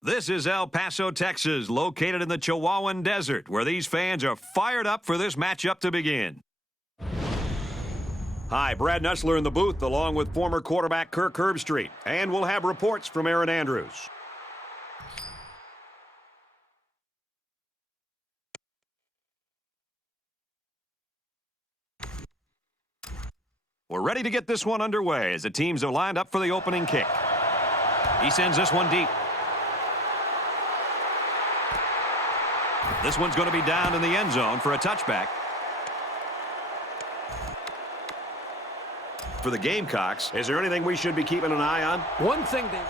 This is El Paso, Texas, located in the Chihuahuan Desert, where these fans are fired up for this matchup to begin. Hi, Brad Nussler in the booth, along with former quarterback Kirk Herbstreit, and we'll have reports from Aaron Andrews. We're ready to get this one underway as the teams are lined up for the opening kick. He sends this one deep. This one's going to be down in the end zone for a touchback. For the Gamecocks, is there anything we should be keeping an eye on? One thing they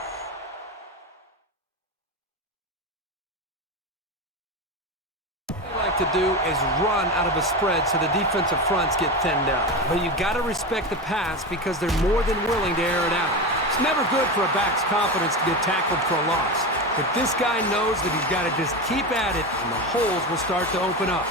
like to do is run out of a spread so the defensive fronts get thinned out. But you got to respect the pass because they're more than willing to air it out. It's never good for a back's confidence to get tackled for a loss. But this guy knows that he's got to just keep at it, and the holes will start to open up.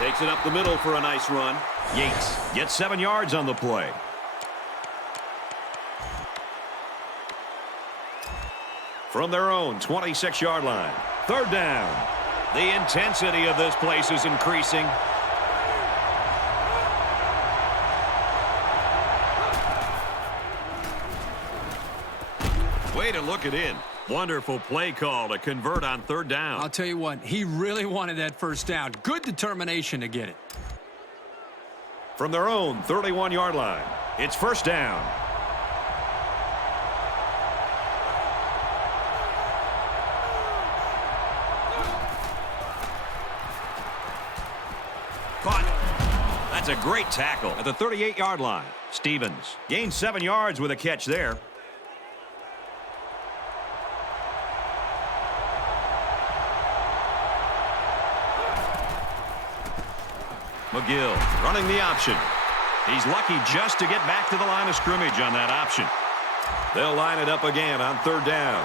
Takes it up the middle for a nice run. Yates gets 7 yards on the play. From their own 26-yard line. Third down. The intensity of this place is increasing. Way to look it in. Wonderful play call to convert on third down. I'll tell you what, he really wanted that first down. Good determination to get it. From their own 31-yard line, it's first down. Caught. That's a great tackle at the 38-yard line. Stevens gained 7 yards with a catch there. McGill running the option. He's lucky just to get back to the line of scrimmage on that option. They'll line it up again on third down.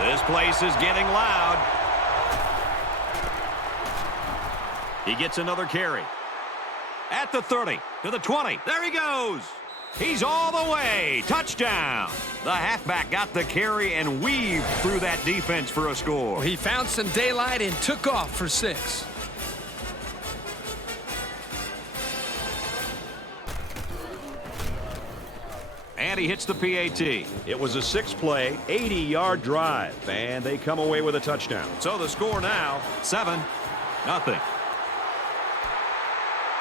This place is getting loud. He gets another carry. At the 30, to the 20. There he goes. He's all the way. Touchdown. The halfback got the carry and weaved through that defense for a score. Well, he found some daylight and took off for 6. And he hits the PAT. It was a 6-play, 80-yard drive, and they come away with a touchdown. So the score now, 7-0.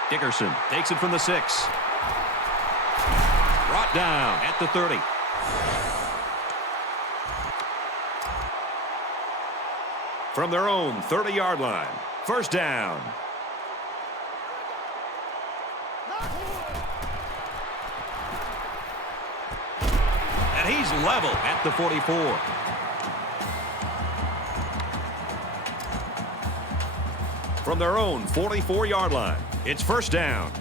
Dickerson takes it from the 6. Brought down at the 30. From their own 30-yard line, first down. And he's level at the 44. From their own 44-yard line, it's first down.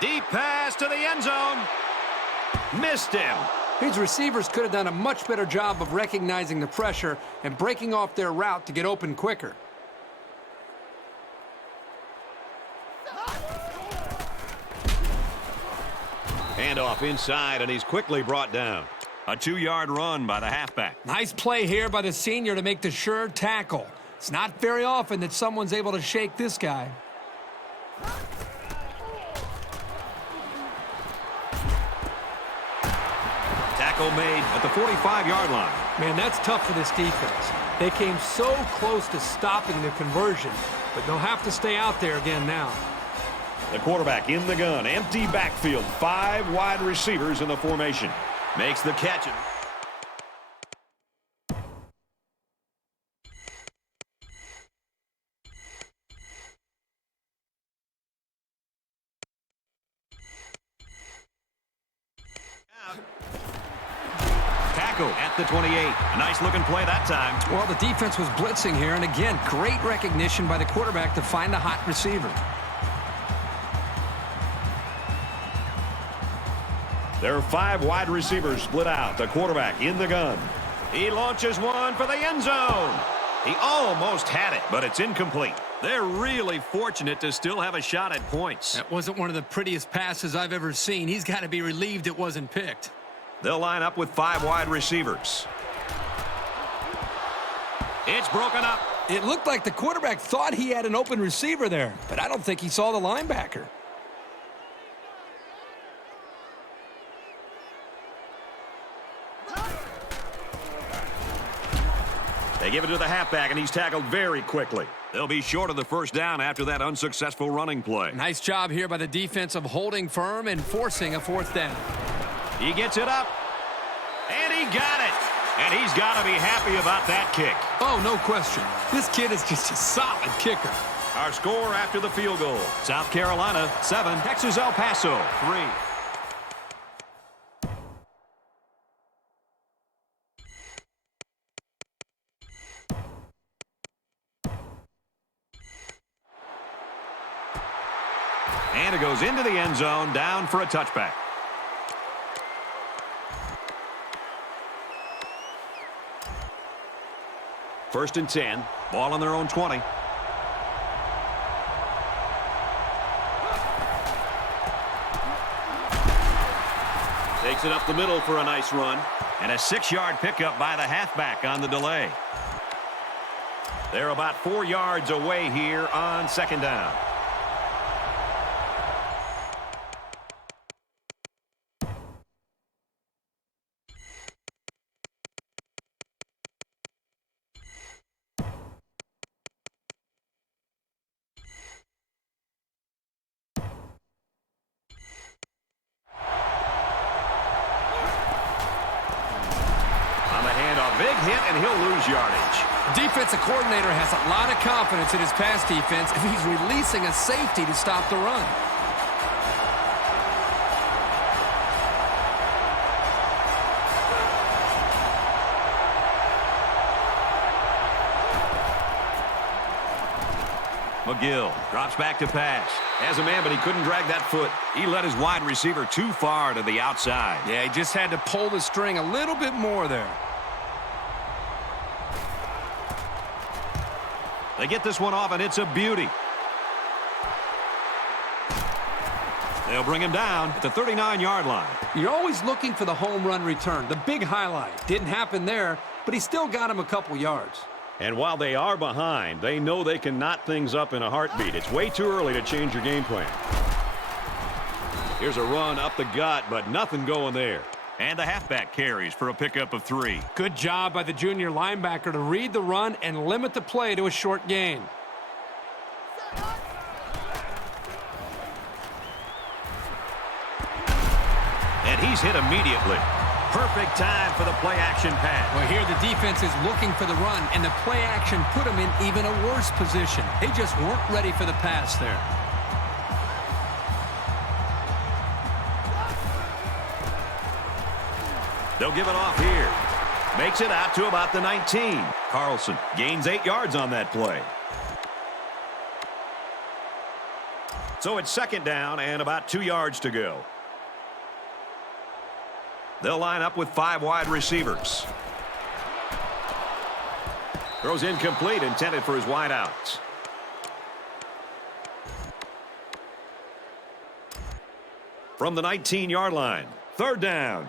Deep pass to the end zone. Missed him. These receivers could have done a much better job of recognizing the pressure and breaking off their route to get open quicker. Handoff inside, and he's quickly brought down. A 2-yard run by the halfback. Nice play here by the senior to make the sure tackle. It's not very often that someone's able to shake this guy. Tackle made at the 45-yard line. Man, that's tough for this defense. They came so close to stopping the conversion, but they'll have to stay out there again now. The quarterback in the gun. Empty backfield. 5 wide receivers in the formation. Makes the catch. Tackle at the 28. A nice-looking play that time. Well, the defense was blitzing here, and again, great recognition by the quarterback to find a hot receiver. There are 5 wide receivers split out. The quarterback in the gun. He launches one for the end zone. He almost had it, but it's incomplete. They're really fortunate to still have a shot at points. That wasn't one of the prettiest passes I've ever seen. He's got to be relieved it wasn't picked. They'll line up with 5 wide receivers. It's broken up. It looked like the quarterback thought he had an open receiver there, but I don't think he saw the linebacker. They give it to the halfback, and he's tackled very quickly. They'll be short of the first down after that unsuccessful running play. Nice job here by the defense of holding firm and forcing a 4th down. He gets it up, and he got it. And he's got to be happy about that kick. Oh, no question. This kid is just a solid kicker. Our score after the field goal. South Carolina, 7. Texas El Paso, 3. And it goes into the end zone, down for a touchback. First and 10. Ball on their own 20. Takes it up the middle for a nice run. And a 6-yard pickup by the halfback on the delay. They're about 4 yards away here on second down. Big hit, and he'll lose yardage. Defensive coordinator has a lot of confidence in his pass defense if he's releasing a safety to stop the run. McGill drops back to pass. Has a man, but he couldn't drag that foot. He led his wide receiver too far to the outside. Yeah, he just had to pull the string a little bit more there. They get this one off, and it's a beauty. They'll bring him down at the 39-yard line. You're always looking for the home run return, the big highlight. Didn't happen there, but he still got him a couple yards. And while they are behind, they know they can knot things up in a heartbeat. It's way too early to change your game plan. Here's a run up the gut, but nothing going there. And the halfback carries for a pickup of 3. Good job by the junior linebacker to read the run and limit the play to a short gain. And he's hit immediately. Perfect time for the play-action pass. Well, here the defense is looking for the run, and the play-action put them in even a worse position. They just weren't ready for the pass there. They'll give it off here. Makes it out to about the 19. Carlson gains 8 yards on that play. So it's second down and about 2 yards to go. They'll line up with 5 wide receivers. Throws incomplete, intended for his wideouts. From the 19-yard line, third down.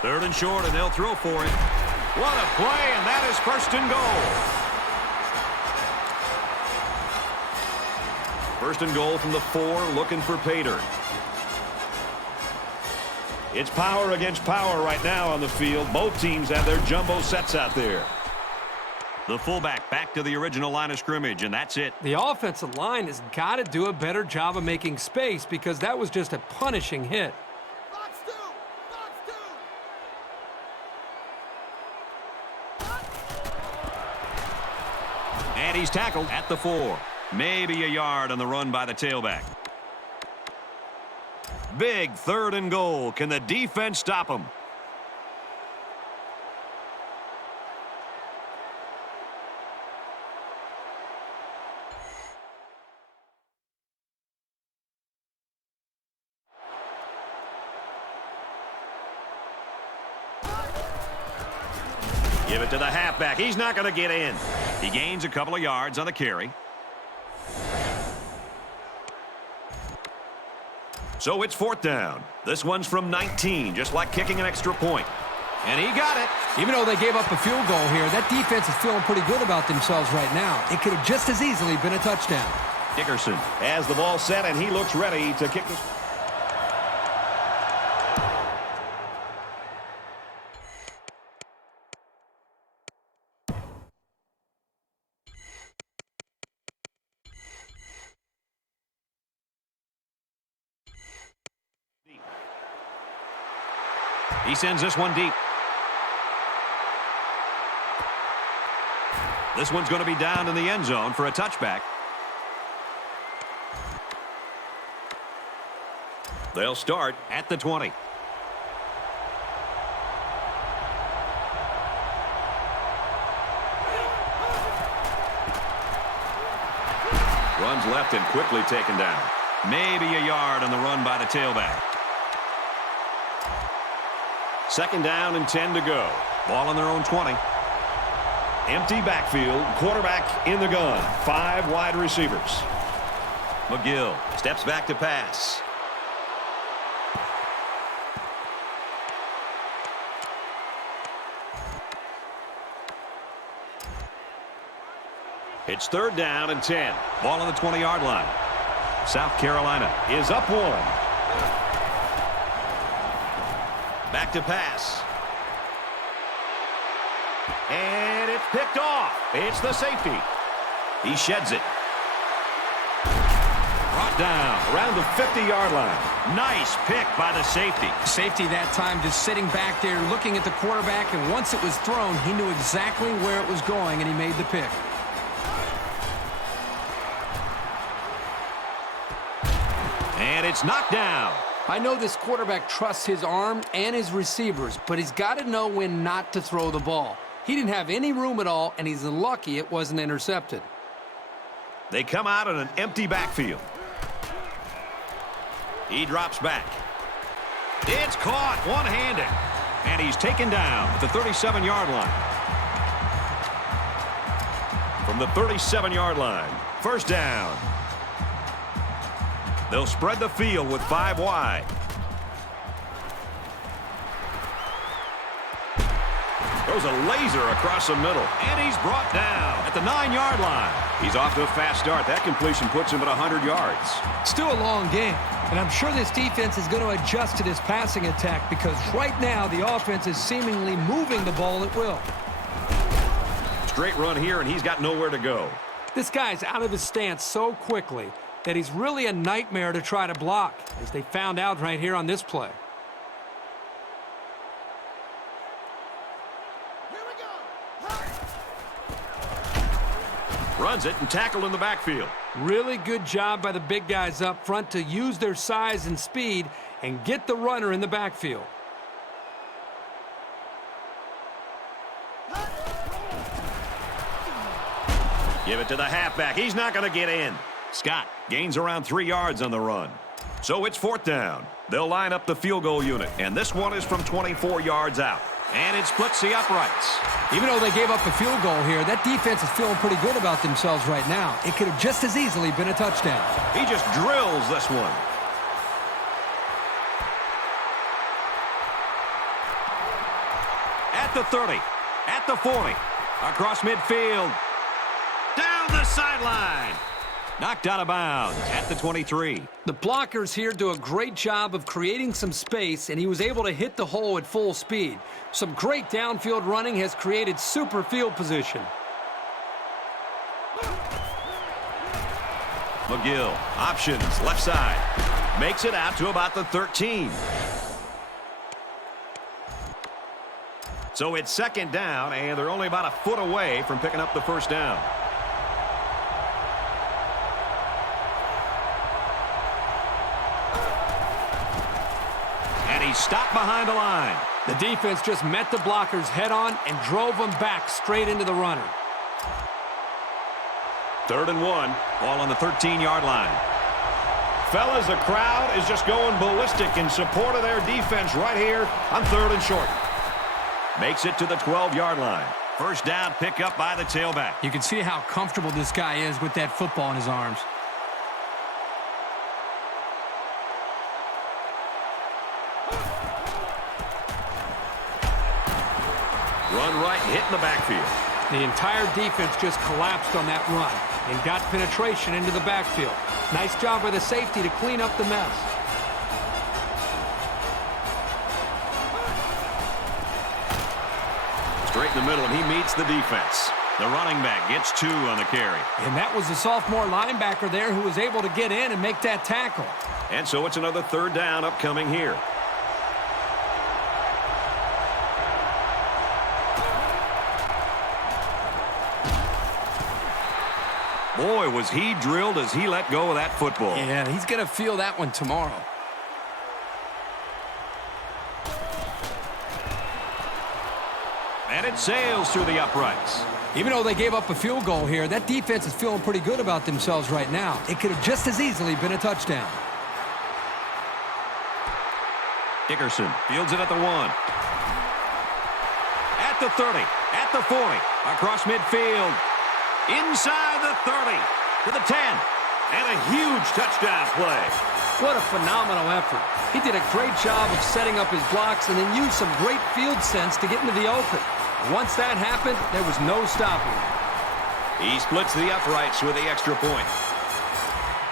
Third and short, and they'll throw for it. What a play, and that is first and goal. First and goal from the 4, looking for Pater. It's power against power right now on the field. Both teams have their jumbo sets out there. The fullback back to the original line of scrimmage, and that's it. The offensive line has got to do a better job of making space because that was just a punishing hit. Box two. And he's tackled at the 4. Maybe a yard on the run by the tailback. Big 3rd and goal. Can the defense stop him? Give it to the halfback. He's not going to get in. He gains a couple of yards on the carry. So it's 4th down. This one's from 19, just like kicking an extra point. And he got it. Even though they gave up a field goal here, that defense is feeling pretty good about themselves right now. It could have just as easily been a touchdown. Dickerson has the ball set, and he looks ready to kick this. He sends this one deep. This one's going to be down in the end zone for a touchback. They'll start at the 20. Runs left and quickly taken down. Maybe a yard on the run by the tailback. 2nd down and 10 to go. Ball on their own 20. Empty backfield. Quarterback in the gun. 5 wide receivers. McGill steps back to pass. It's 3rd down and 10. Ball on the 20-yard line. South Carolina is up 1. Back to pass. And it's picked off. It's the safety. He sheds it. Brought down around the 50-yard line. Nice pick by the safety. Safety that time just sitting back there looking at the quarterback, and once it was thrown, he knew exactly where it was going, and he made the pick. And it's knocked down. I know this quarterback trusts his arm and his receivers, but he's got to know when not to throw the ball. He didn't have any room at all, and he's lucky it wasn't intercepted. They come out in an empty backfield. He drops back. It's caught one-handed. And he's taken down at the 37-yard line. From the 37-yard line, 1st down. They'll spread the field with 5 wide. Throws a laser across the middle. And he's brought down at the 9-yard line. He's off to a fast start. That completion puts him at 100 yards. Still a long game, and I'm sure this defense is going to adjust to this passing attack because right now the offense is seemingly moving the ball at will. Straight run here, and he's got nowhere to go. This guy's out of his stance so quickly that he's really a nightmare to try to block, as they found out right here on this play. Here we go. Runs it and tackled in the backfield. Really good job by the big guys up front to use their size and speed and get the runner in the backfield. Give it to the halfback. He's not going to get in. Scott gains around 3 yards on the run. So it's 4th down. They'll line up the field goal unit, and this one is from 24 yards out. And it splits the uprights. Even though they gave up a field goal here, that defense is feeling pretty good about themselves right now. It could have just as easily been a touchdown. He just drills this one. At the 30, at the 40, across midfield, down the sideline. Knocked out of bounds at the 23. The blockers here do a great job of creating some space, and he was able to hit the hole at full speed. Some great downfield running has created super field position. McGill, options, left side. Makes it out to about the 13. So it's second down, and they're only about a foot away from picking up the first down. And he's stopped behind the line. The defense just met the blockers head-on and drove them back straight into the runner. 3rd and 1, ball on the 13-yard line. Fellas, the crowd is just going ballistic in support of their defense right here on 3rd and short. Makes it to the 12-yard line. First down pick up by the tailback. You can see how comfortable this guy is with that football in his arms. Run right, hit in the backfield. The entire defense just collapsed on that run and got penetration into the backfield. Nice job by the safety to clean up the mess. Straight in the middle, and he meets the defense. The running back gets 2 on the carry. And that was the sophomore linebacker there who was able to get in and make that tackle. And so it's another 3rd down upcoming here. Boy, was he drilled as he let go of that football. Yeah, he's going to feel that one tomorrow. And it sails through the uprights. Even though they gave up a field goal here, that defense is feeling pretty good about themselves right now. It could have just as easily been a touchdown. Dickerson fields it at the 1. At the 30. At the 40. Across midfield. Inside the 30. To the 10. And a huge touchdown play. What a phenomenal effort. He did a great job of setting up his blocks and then used some great field sense to get into the open. Once that happened, there was no stopping him. He splits the uprights with the extra point.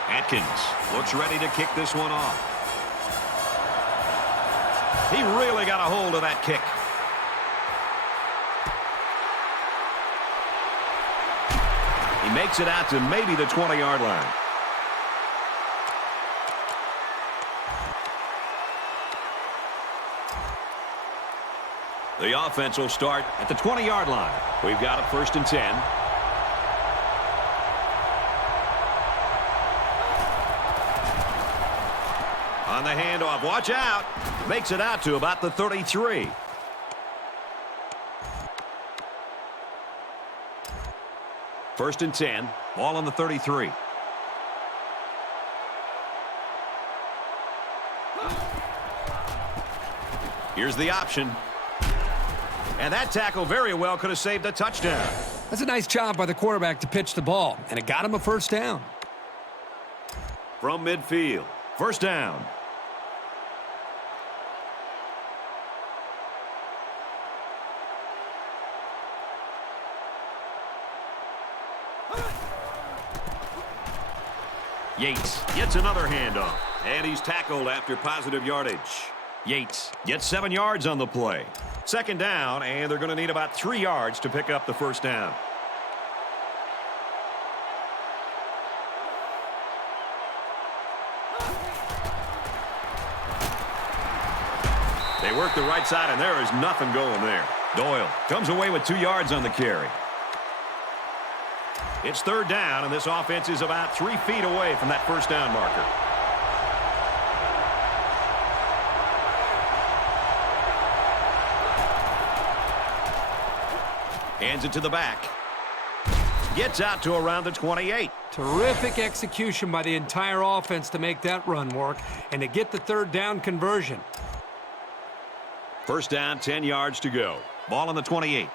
Atkins looks ready to kick this one off. He really got a hold of that kick. He makes it out to maybe the 20-yard line. The offense will start at the 20-yard line. We've got a 1st and 10. On the handoff, watch out. Makes it out to about the 33. First and 10, ball on the 33. Here's the option. And that tackle very well could have saved a touchdown. That's a nice job by the quarterback to pitch the ball, and it got him a first down. From midfield, first down. Yates gets another handoff. And he's tackled after positive yardage. Yates gets 7 yards on the play. Second down, and they're going to need about 3 yards to pick up the first down. They work the right side, and there is nothing going there. Doyle comes away with 2 yards on the carry. It's third down, and this offense is about 3 feet away from that first down marker. Hands it to the back. Gets out to around the 28. Terrific execution by the entire offense to make that run work and to get the third down conversion. First down, 10 yards to go. Ball on the 28.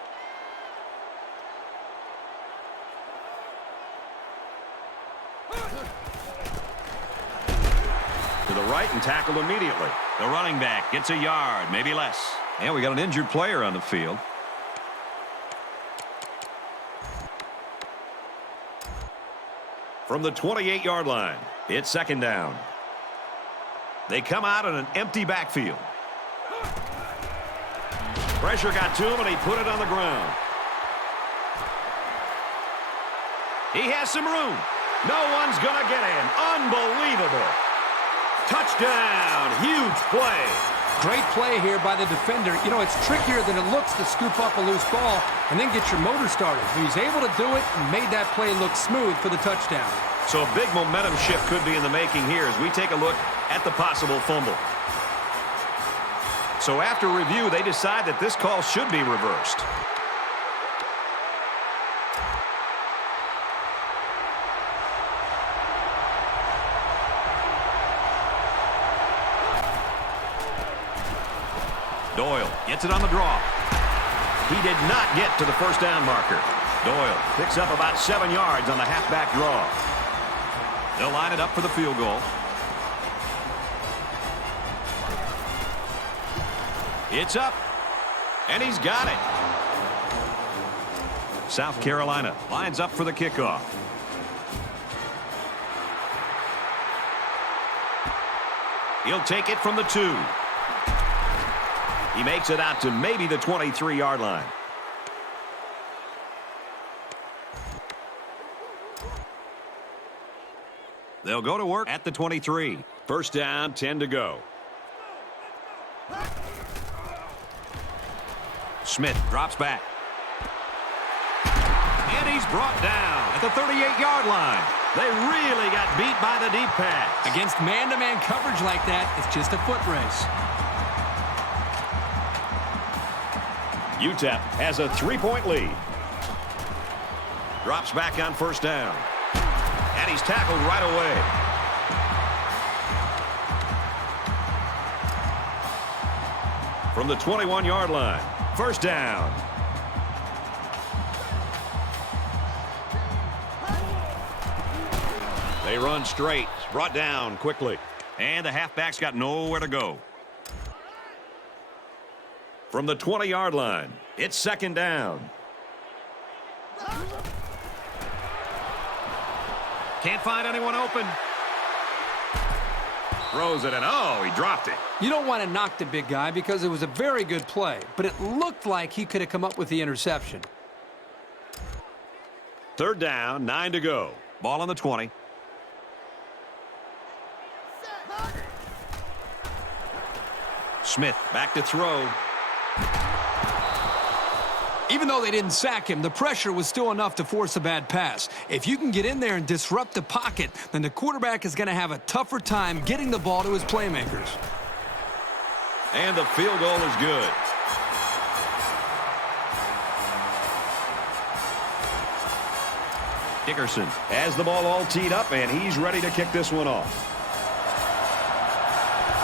To the right and tackled immediately. The running back gets a yard, maybe less. And we got an injured player on the field. From the 28-yard line, it's second down. They come out in an empty backfield. Pressure got to him, and he put it on the ground. He has some room. No one's going to get in. Unbelievable. Touchdown. Huge play. Great play here by the defender. You know, it's trickier than it looks to scoop up a loose ball and then get your motor started. He's able to do it and made that play look smooth for the touchdown. So a big momentum shift could be in the making here as we take a look at the possible fumble. So after review, they decide that this call should be reversed. Doyle gets it on the draw. He did not get to the first down marker. Doyle picks up about 7 yards on the halfback draw. They'll line it up for the field goal. It's up, and he's got it. South Carolina lines up for the kickoff. He'll take it from the 2. He makes it out to maybe the 23-yard line. They'll go to work at the 23. First down, 10 to go. Smith drops back. And he's brought down at the 38-yard line. They really got beat by the deep pass. Against man-to-man coverage like that, it's just a foot race. UTEP has a 3-point lead. Drops back on first down. And he's tackled right away. From the 21-yard line. First down. They run straight. Brought down quickly. And the halfback's got nowhere to go. From the 20-yard line. It's second down. Can't find anyone open. Throws it, and oh, he dropped it. You don't want to knock the big guy because it was a very good play, but it looked like he could have come up with the interception. Third down, 9 to go. Ball on the 20. Smith back to throw. Even though they didn't sack him, the pressure was still enough to force a bad pass. If you can get in there and disrupt the pocket, then the quarterback is going to have a tougher time getting the ball to his playmakers. And the field goal is good. Dickerson Has the ball all teed up, and he's ready to kick this one off.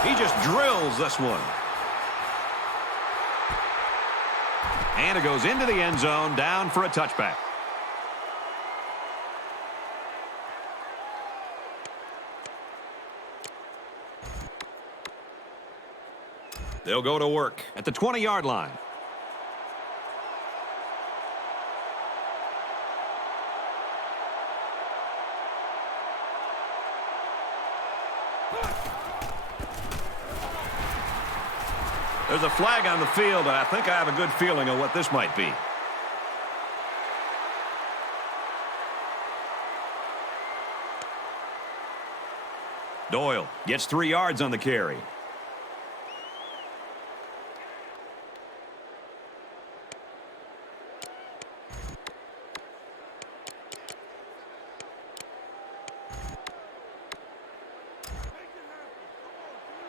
He just drills this one. And it goes into the end zone, down for a touchback. They'll go to work. At the 20-yard line. There's a flag on the field, and I think I have a good feeling of what this might be. Doyle gets 3 yards on the carry.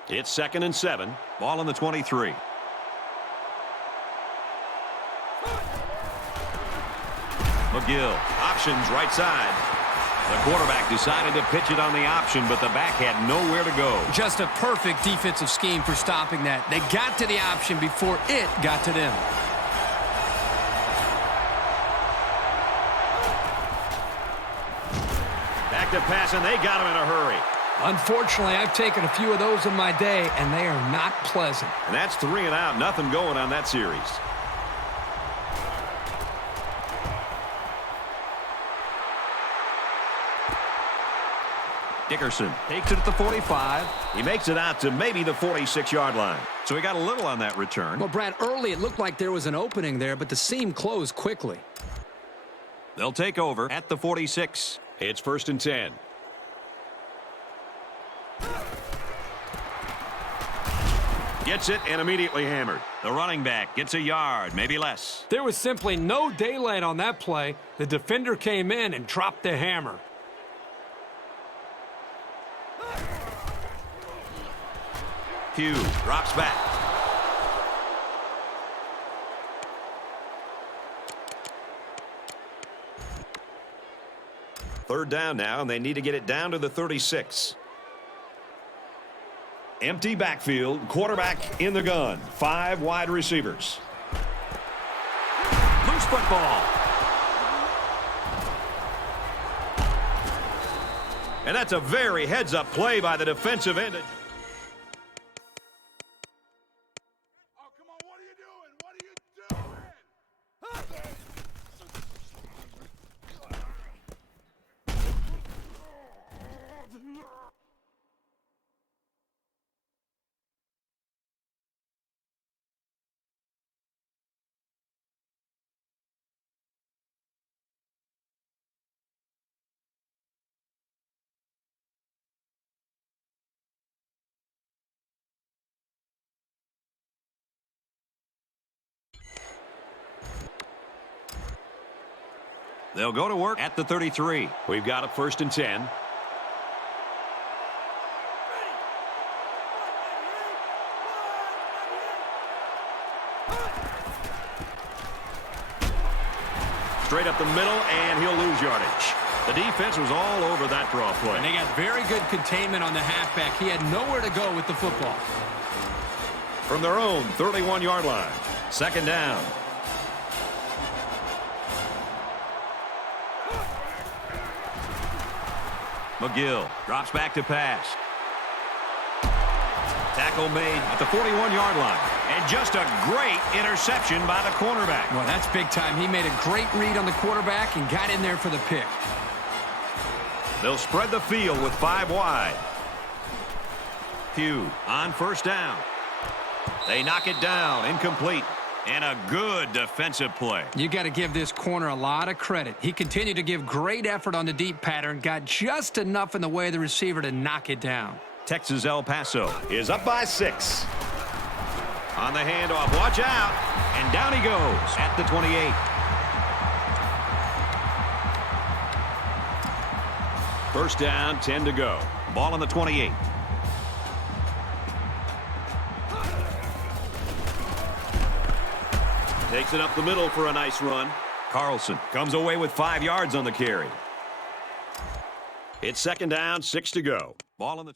It's 2nd and 7. Ball on the 23. McGill, options right side. The quarterback decided to pitch it on the option, but the back had nowhere to go. Just a perfect defensive scheme for stopping that. They got to the option before it got to them. Back to pass, and they got him in a hurry. Unfortunately, I've taken a few of those in my day, and they are not pleasant. And that's 3 and out. Nothing going on that series. Dickerson takes it at the 45. He makes it out to maybe the 46-yard line. So he got a little on that return. Well, Brad, early it looked like there was an opening there, but the seam closed quickly. They'll take over at the 46. It's 1st and 10. Gets it and immediately hammered. The running back gets a yard, maybe less. There was simply no daylight on that play. The defender came in and dropped the hammer. Hugh drops back. Third down now, and they need to get it down to the 36. Empty backfield, quarterback in the gun. 5 wide receivers. Loose football. And that's a very heads-up play by the defensive end. They'll go to work at the 33. We've got a 1st and 10. Straight up the middle, and he'll lose yardage. The defense was all over that draw play. And they got very good containment on the halfback. He had nowhere to go with the football. From their own 31-yard line. 2nd down. McGill drops back to pass. Tackle made at the 41-yard line. And just a great interception by the cornerback. Well, that's big time. He made a great read on the quarterback and got in there for the pick. They'll spread the field with 5 wide. Pugh on 1st down. They knock it down, incomplete. And a good defensive play. You got to give this corner a lot of credit. He continued to give great effort on the deep pattern, got just enough in the way of the receiver to knock it down. Texas El Paso Is up by 6. on the handoff. Watch out. And down he goes at the 28. 1st down, 10 to go. Ball on the 28. Takes it up the middle for a nice run. Carlson comes away with 5 yards on the carry. It's 2nd down, 6 to go. Ball on the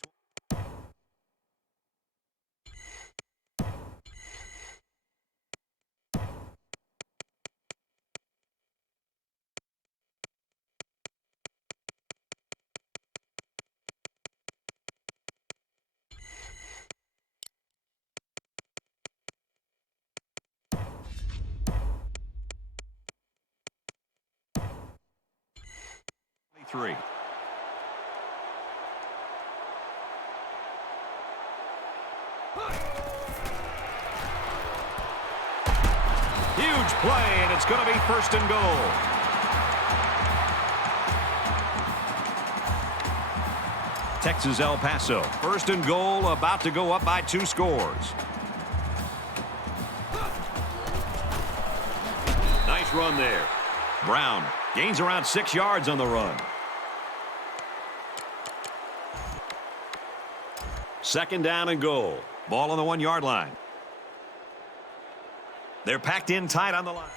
23. Huge play, and it's going to be 1st and goal. Texas El Paso. 1st and goal, about to go up by 2 scores. Nice run there. Brown gains around 6 yards on the run. 2nd down and goal. Ball on the 1-yard line. They're packed in tight on the line.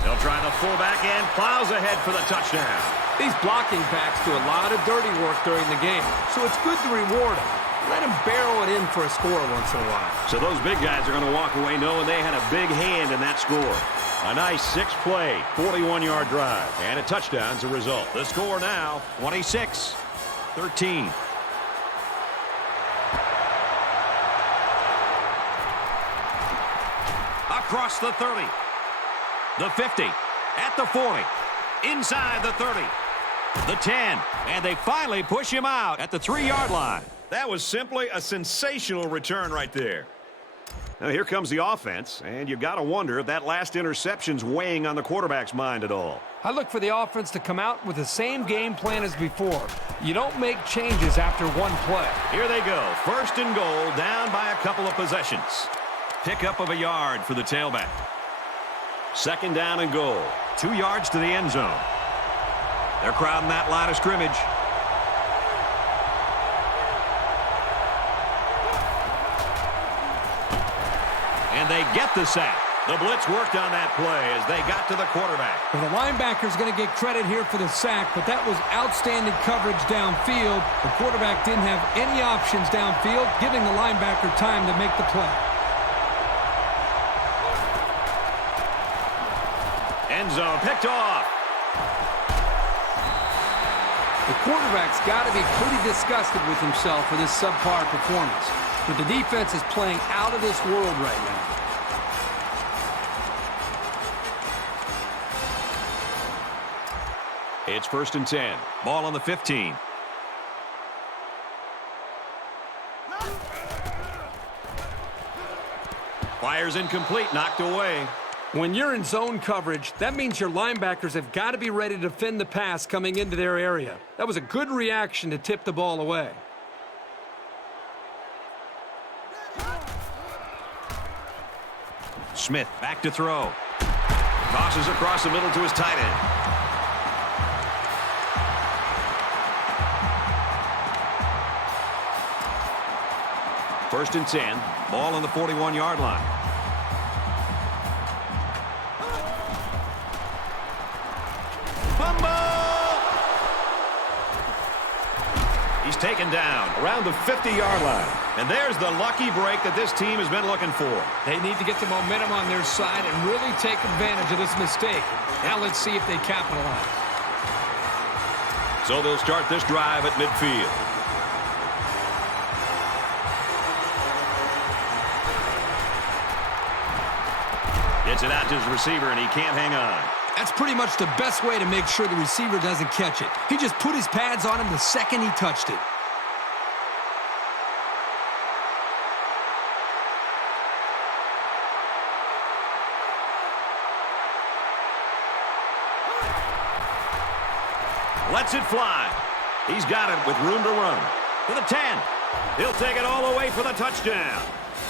They'll try the fullback and plows ahead for the touchdown. These blocking backs do a lot of dirty work during the game, so it's good to reward them. Let them barrel it in for a score once in a while. So those big guys are going to walk away knowing they had a big hand in that score. A nice 6-play, 41-yard drive, and a touchdown's a result. The score now, 26-13. Across the 30. The 50. At the 40. Inside the 30. The 10. And they finally push him out at the 3-yard line. That was simply a sensational return right there. Now here comes the offense, and you've got to wonder if that last interception's weighing on the quarterback's mind at all. I look for the offense to come out with the same game plan as before. You don't make changes after one play. Here they go. First and goal, down by a couple of possessions. Pickup of a yard for the tailback. Second down and goal. 2 yards to the end zone. They're crowding that line of scrimmage. And they get the sack. The blitz worked on that play as they got to the quarterback. Well, the linebacker's going to get credit here for the sack, but that was outstanding coverage downfield. The quarterback didn't have any options downfield, giving the linebacker time to make the play. End zone picked off. The quarterback's got to be pretty disgusted with himself for this subpar performance. But the defense is playing out of this world right now. It's first and 10. Ball on the 15. Fires incomplete, knocked away. When you're in zone coverage, that means your linebackers have got to be ready to defend the pass coming into their area. That was a good reaction to tip the ball away. Smith back to throw. Tosses across the middle to his tight end. First and 10. Ball on the 41-yard line. He's taken down Around the 50-yard line. and there's the lucky break that this team has been looking for. They need to get the momentum on their side and really take advantage of this mistake. Now let's see if they capitalize. So they'll start this drive at midfield. Gets it out to his receiver, and he can't hang on. That's pretty much the best way to make sure the receiver doesn't catch it. He just put his pads on him the second he touched it. Lets it fly. He's got it with room to run. To the 10. He'll take it all the way for the touchdown.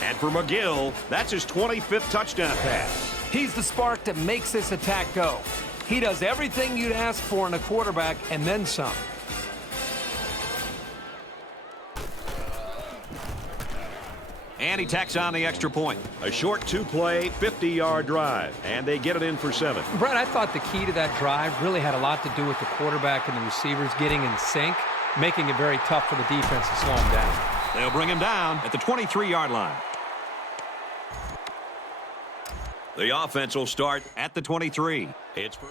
And for McGill, that's his 25th touchdown pass. He's the spark that makes this attack go. He does everything you'd ask for in a quarterback and then some. And he tacks on the extra point. A short 2-play, 50-yard drive, and they get it in for 7. Brett, I thought the key to that drive really had a lot to do with the quarterback and the receivers getting in sync, making it very tough for the defense to slow him down. They'll bring him down at the 23-yard line. The offense will start at the 23. It's for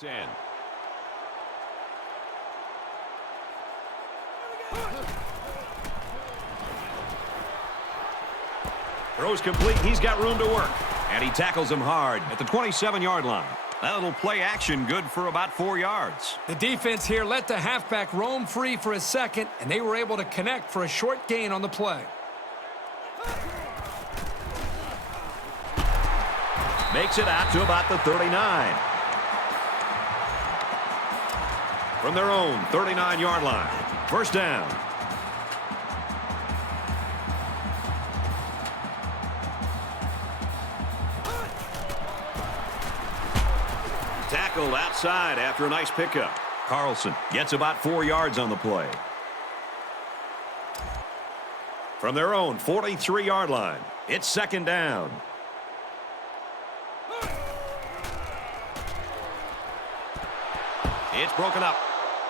ten. Throws complete. He's got room to work. And he tackles him hard at the 27-yard line. That little play action good for about 4 yards. The defense here let the halfback roam free for a second, and they were able to connect for a short gain on the play. Makes it out to about the 39. From their own 39-yard line. First down. Tackled outside after a nice pickup. Carlson gets about 4 yards on the play. From their own 43-yard line, it's second down. It's broken up.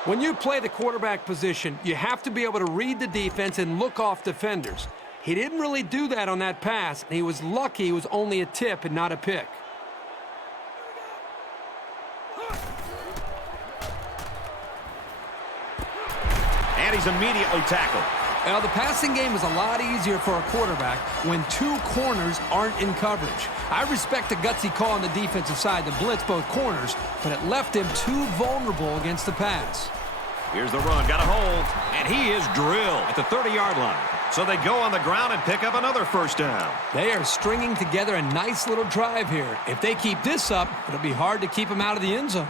When you play the quarterback position, you have to be able to read the defense and look off defenders. He didn't really do that on that pass, and he was lucky it was only a tip and not a pick. And he's immediately tackled. Now, the passing game is a lot easier for a quarterback when two corners aren't in coverage. I respect the gutsy call on the defensive side to blitz both corners, but it left him too vulnerable against the pass. Here's the run. Got a hold. And he is drilled at the 30-yard line. So they go on the ground and pick up another first down. They are stringing together a nice little drive here. If they keep this up, it'll be hard to keep them out of the end zone.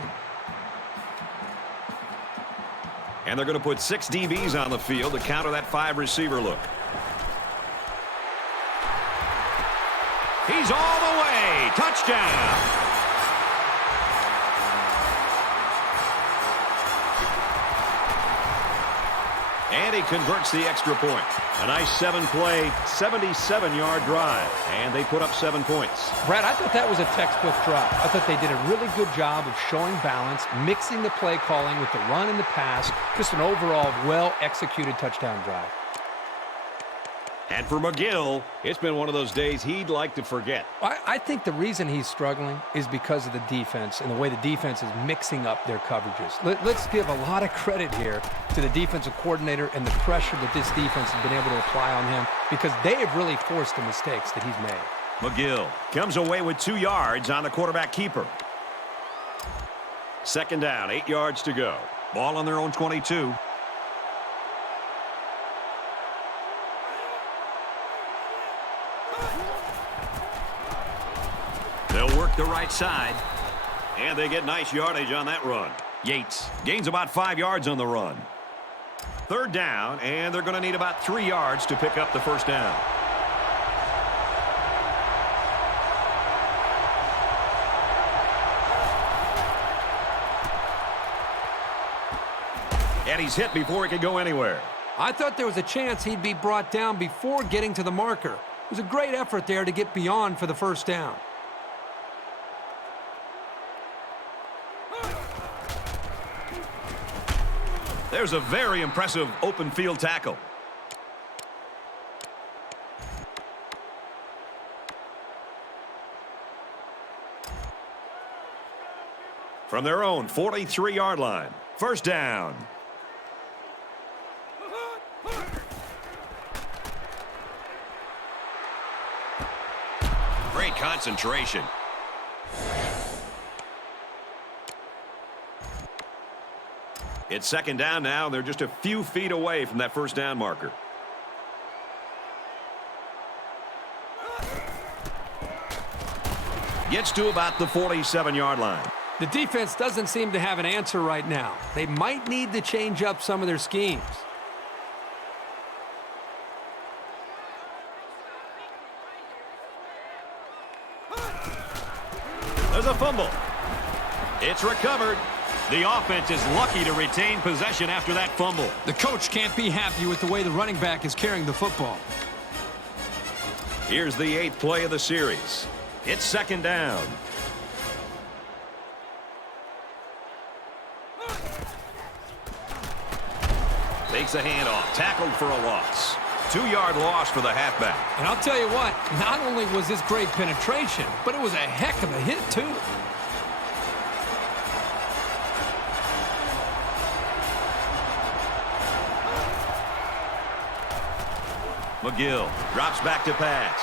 And they're going to put 6 DBs on the field to counter that 5-receiver look. He's all the way. Touchdown. And he converts the extra point. A nice 7-play, 77-yard drive. And they put up 7 points. Brad, I thought that was a textbook drive. I thought they did a really good job of showing balance, mixing the play calling with the run and the pass. Just an overall well-executed touchdown drive. And for McGill, it's been one of those days he'd like to forget. I think the reason he's struggling is because of the defense and the way the defense is mixing up their coverages. Let's give a lot of credit here to the defensive coordinator and the pressure that this defense has been able to apply on him, because they have really forced the mistakes that he's made. McGill comes away with 2 yards on the quarterback keeper. Second down, 8 yards to go. Ball on their own 22. They'll work the right side. And they get nice yardage on that run. Yates gains about 5 yards on the run. Third down, and they're going to need about 3 yards to pick up the first down. And he's hit before he could go anywhere. I thought there was a chance he'd be brought down before getting to the marker. It was a great effort there to get beyond for the first down. There's a very impressive open field tackle. From their own 43-yard line, first down. Great concentration. It's second down now. They're just a few feet away from that first down marker. Gets to about the 47-yard line. The defense doesn't seem to have an answer right now. They might need to change up some of their schemes. There's a fumble. It's recovered. The offense is lucky to retain possession after that fumble. The coach can't be happy with the way the running back is carrying the football. Here's the 8th play of the series. It's second down. Takes a handoff. Tackled for a loss. 2-yard loss for the halfback. And I'll tell you what, not only was this great penetration, but it was a heck of a hit, too. McGill drops back to pass.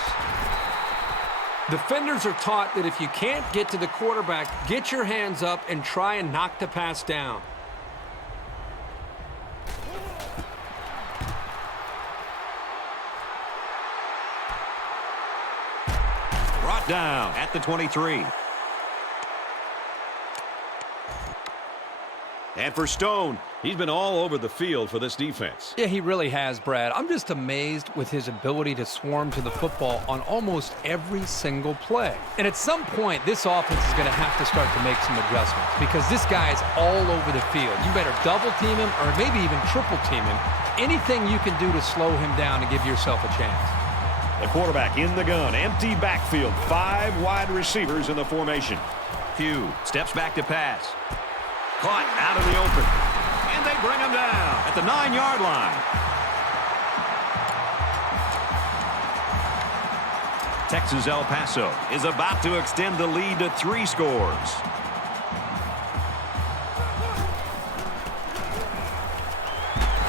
Defenders are taught that if you can't get to the quarterback, get your hands up and try and knock the pass down. Brought down at the 23. And for Stone, He's been all over the field for this defense. Yeah, he really has, Brad. I'm just amazed with his ability to swarm to the football on almost every single play. And at some point, this offense is going to have to start to make some adjustments because this guy is all over the field. You better double team him or maybe even triple team him. Anything you can do to slow him down and give yourself a chance. The quarterback in the gun. Empty backfield. 5 wide receivers in the formation. Hugh steps back to pass. Caught out in the open. And they bring him down at the 9-yard line. Texas El Paso is about to extend the lead to 3 scores.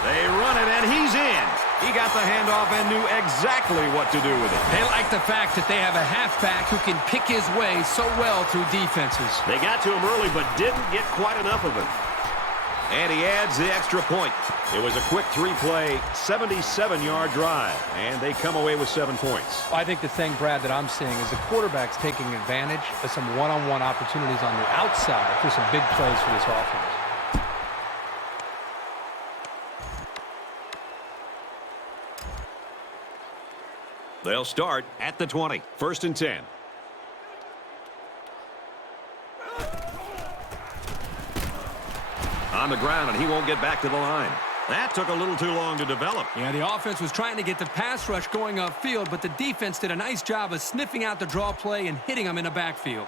They run it, and he's in. He got the handoff and knew exactly what to do with it. They like the fact that they have a halfback who can pick his way so well through defenses. They got to him early, but didn't get quite enough of it. And he adds the extra point. It was a quick 3-play, 77-yard drive, and they come away with 7 points. I think the thing, Brad, that I'm seeing is the quarterback's taking advantage of some one-on-one opportunities on the outside for some big plays for this offense. They'll start at the 20. 1st and 10. On the ground, and he won't get back to the line. That took a little too long to develop. Yeah, the offense was trying to get the pass rush going upfield, but the defense did a nice job of sniffing out the draw play and hitting them in the backfield.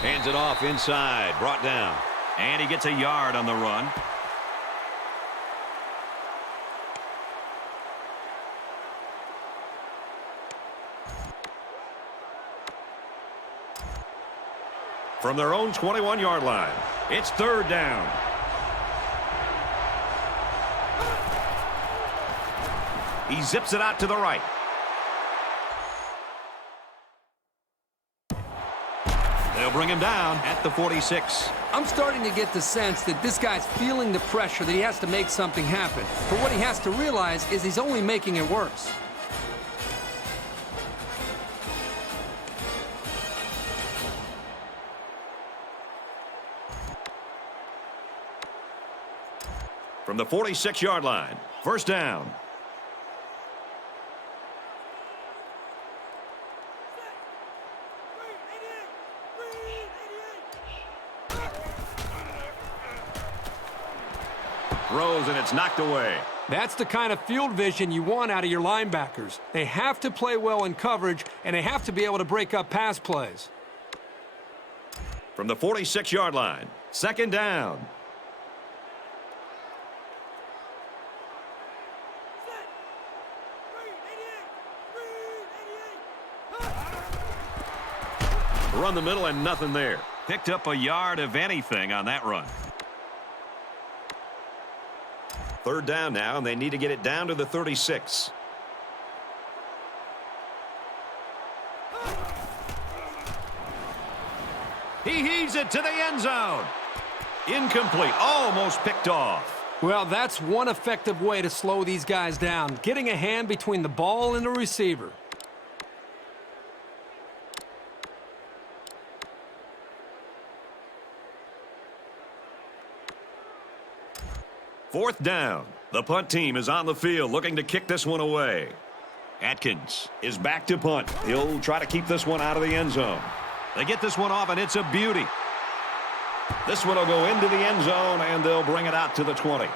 Hands it off inside. Brought down. And he gets a yard on the run. From their own 21-yard line, it's 3rd down. He zips it out to the right. They'll bring him down at the 46. I'm starting to get the sense that this guy's feeling the pressure that he has to make something happen. But what he has to realize is he's only making it worse. From the 46-yard line, 1st down. Throws, and it's knocked away. That's the kind of field vision you want out of your linebackers. They have to play well in coverage, and they have to be able to break up pass plays. From the 46-yard line, 2nd down. Run the middle and nothing there. Picked up a yard of anything on that run. 3rd down now, and they need to get it down to the 36. He heaves it to the end zone. Incomplete. Almost picked off. Well, that's one effective way to slow these guys down, getting a hand between the ball and the receiver. Fourth down. The punt team is on the field looking to kick this one away. Atkins is back to punt. He'll try to keep this one out of the end zone. They get this one off, and it's a beauty. This one will go into the end zone, and they'll bring it out to the 20.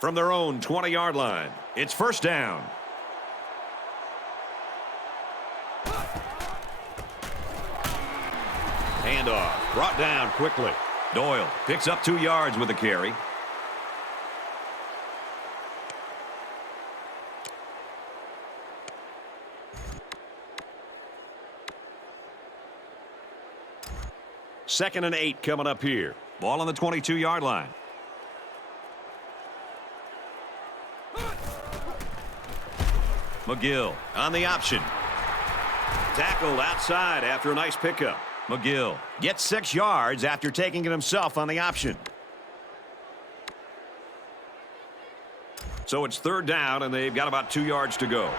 From their own 20-yard line, it's 1st down. Handoff, brought down quickly. Doyle picks up 2 yards with the carry. Second and 8 coming up here. Ball on the 22-yard line. McGill on the option. Tackled outside after a nice pickup. McGill gets 6 yards after taking it himself on the option. So it's third down, and they've got about 2 yards to go.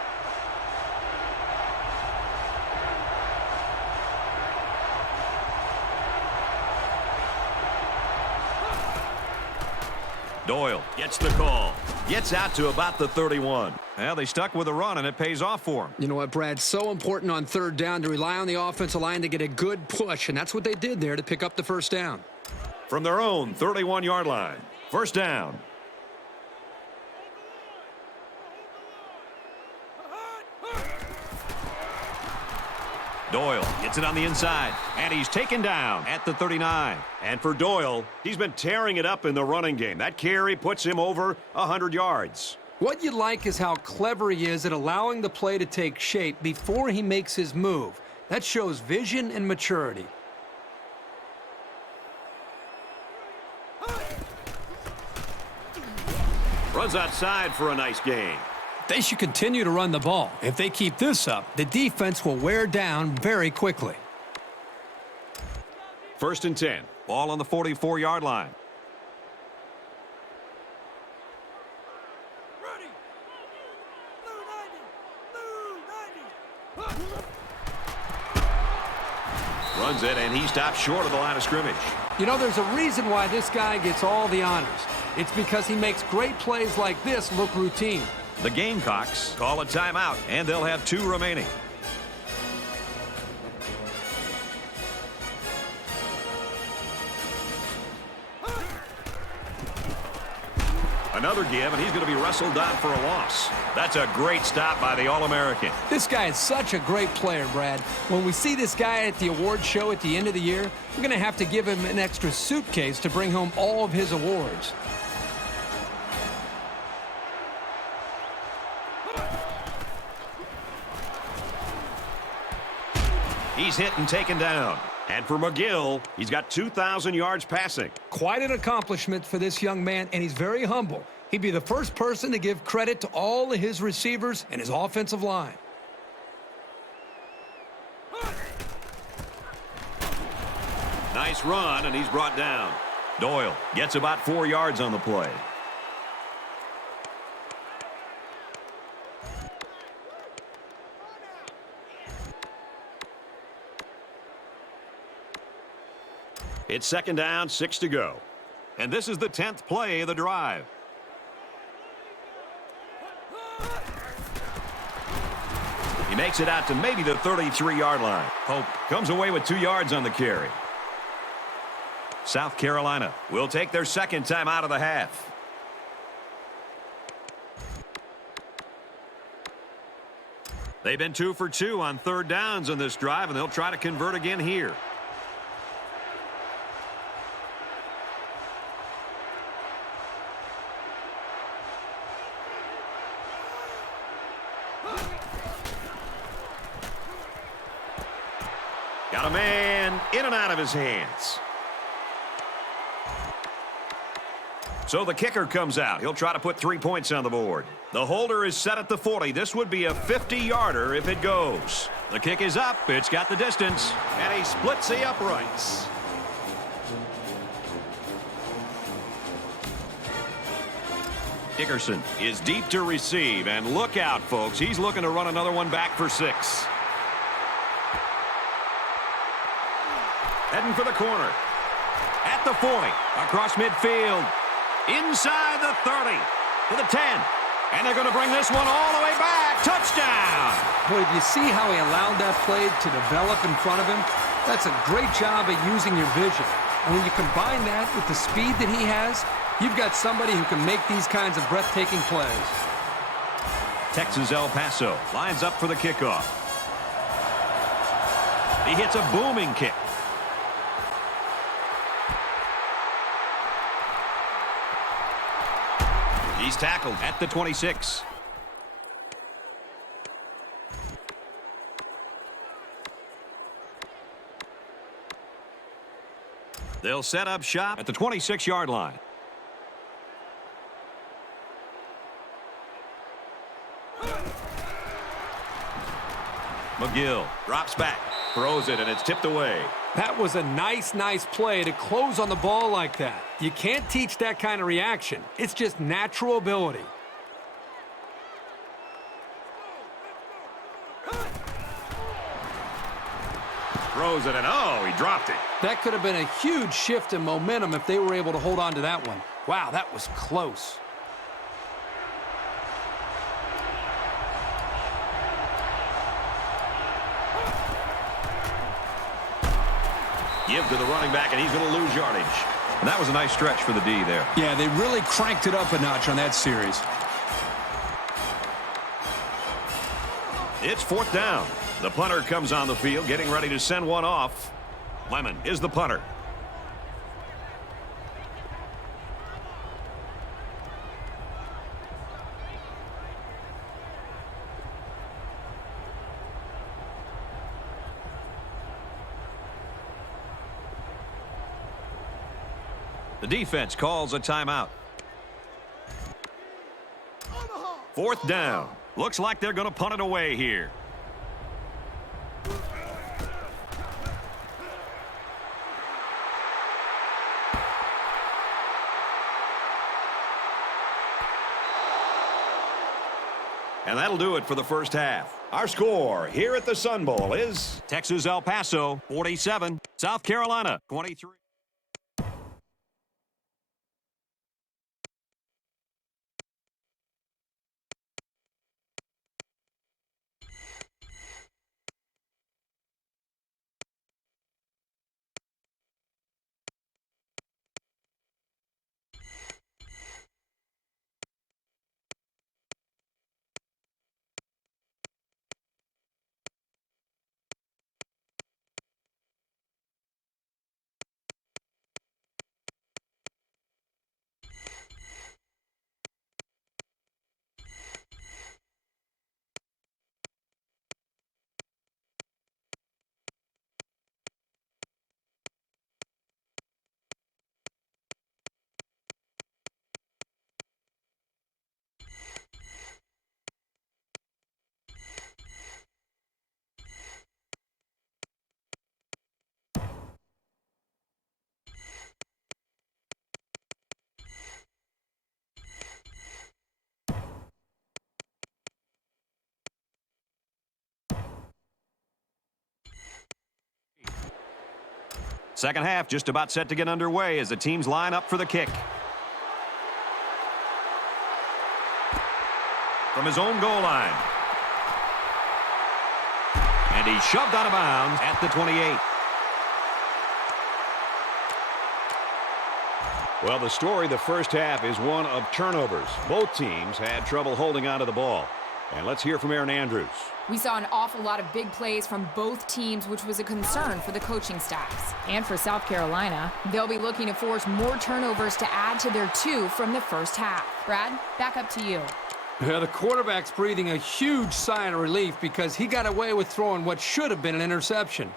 Doyle gets the call. Gets out to about the 31. Well, they stuck with a run, and it pays off for them. You know what, Brad? So important on third down to rely on the offensive line to get a good push, and that's what they did there to pick up the first down. From their own 31-yard line, first down. Doyle gets it on the inside, and he's taken down at the 39. And for Doyle, he's been tearing it up in the running game. That carry puts him over 100 yards. What you like is how clever he is at allowing the play to take shape before he makes his move. That shows vision and maturity. Runs outside for a nice gain. They should continue to run the ball. If they keep this up, the defense will wear down very quickly. First and 10. Ball on the 44-yard line. Ready. Blue 90. Runs it, and he stops short of the line of scrimmage. You know, there's a reason why this guy gets all the honors. It's because he makes great plays like this look routine. The Gamecocks call a timeout, and they'll have 2 remaining. Another give, and he's going to be wrestled down for a loss. That's a great stop by the All-American. This guy is such a great player, Brad. When we see this guy at the award show at the end of the year, we're going to have to give him an extra suitcase to bring home all of his awards. He's hit and taken down. And for McGill, he's got 2,000 yards passing. Quite an accomplishment for this young man, and he's very humble. He'd be the first person to give credit to all of his receivers and his offensive line. Nice run, and he's brought down. Doyle gets about 4 yards on the play. It's second down, 6 to go. And this is the 10th play of the drive. He makes it out to maybe the 33-yard line. Hope comes away with 2 yards on the carry. South Carolina will take their second time out of the half. They've been 2 for 2 on third downs in this drive, and they'll try to convert again here. Got a man in and out of his hands. So the kicker comes out. He'll try to put 3 points on the board. The holder is set at the 40. This would be a 50-yarder if it goes. The kick is up. It's got the distance. And he splits the uprights. Dickerson is deep to receive. And look out, folks. He's looking to run another one back for 6. Heading for the corner. At the 40. Across midfield. Inside the 30. To the 10. And they're going to bring this one all the way back. Touchdown! Boy, do you see how he allowed that play to develop in front of him? That's a great job at using your vision. And when you combine that with the speed that he has, you've got somebody who can make these kinds of breathtaking plays. Texas El Paso lines up for the kickoff. He hits a booming kick. He's tackled at the 26. They'll set up shop at the 26-yard line. McGill drops back, throws it, and it's tipped away. That was a nice play to close on the ball like that. You can't teach that kind of reaction. It's just natural ability. Throws it, and oh, he dropped it. That could have been a huge shift in momentum if they were able to hold on to that one. Wow, that was close. Give to the running back, and he's going to lose yardage. And that was a nice stretch for the D there. Yeah, they really cranked it up a notch on that series. It's 4th down. The punter comes on the field, getting ready to send one off. Lemon is the punter. The defense calls a timeout. 4th down. Looks like they're going to punt it away here. And that'll do it for the first half. Our score here at the Sun Bowl is Texas El Paso 47, South Carolina 23. Second half just about set to get underway as the teams line up for the kick. From his own goal line. And he's shoved out of bounds at the 28. Well, the story the first half is one of turnovers. Both teams had trouble holding on to the ball. And let's hear from Aaron Andrews. We saw an awful lot of big plays from both teams, which was a concern for the coaching staffs. And for South Carolina, they'll be looking to force more turnovers to add to their 2 from the first half. Brad, back up to you. Yeah, the quarterback's breathing a huge sigh of relief because he got away with throwing what should have been an interception.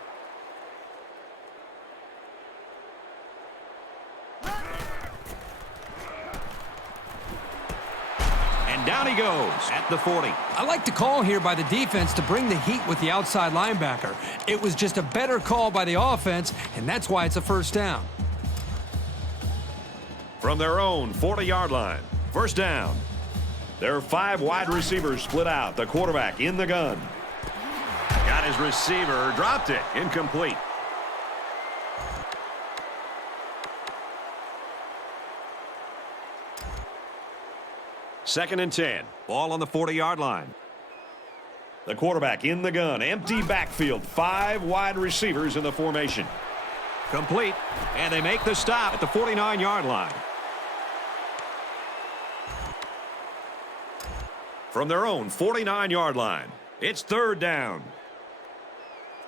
Down he goes at the 40. I like the call here by the defense to bring the heat with the outside linebacker. It was just a better call by the offense, and that's why it's a first down. From their own 40-yard line, first down. There are 5 wide receivers split out. The quarterback in the gun. Got his receiver, dropped it, incomplete. Second and 10. Ball on the 40-yard line. The quarterback in the gun. Empty backfield. 5 wide receivers in the formation. Complete. And they make the stop at the 49-yard line. From their own 49-yard line, it's third down.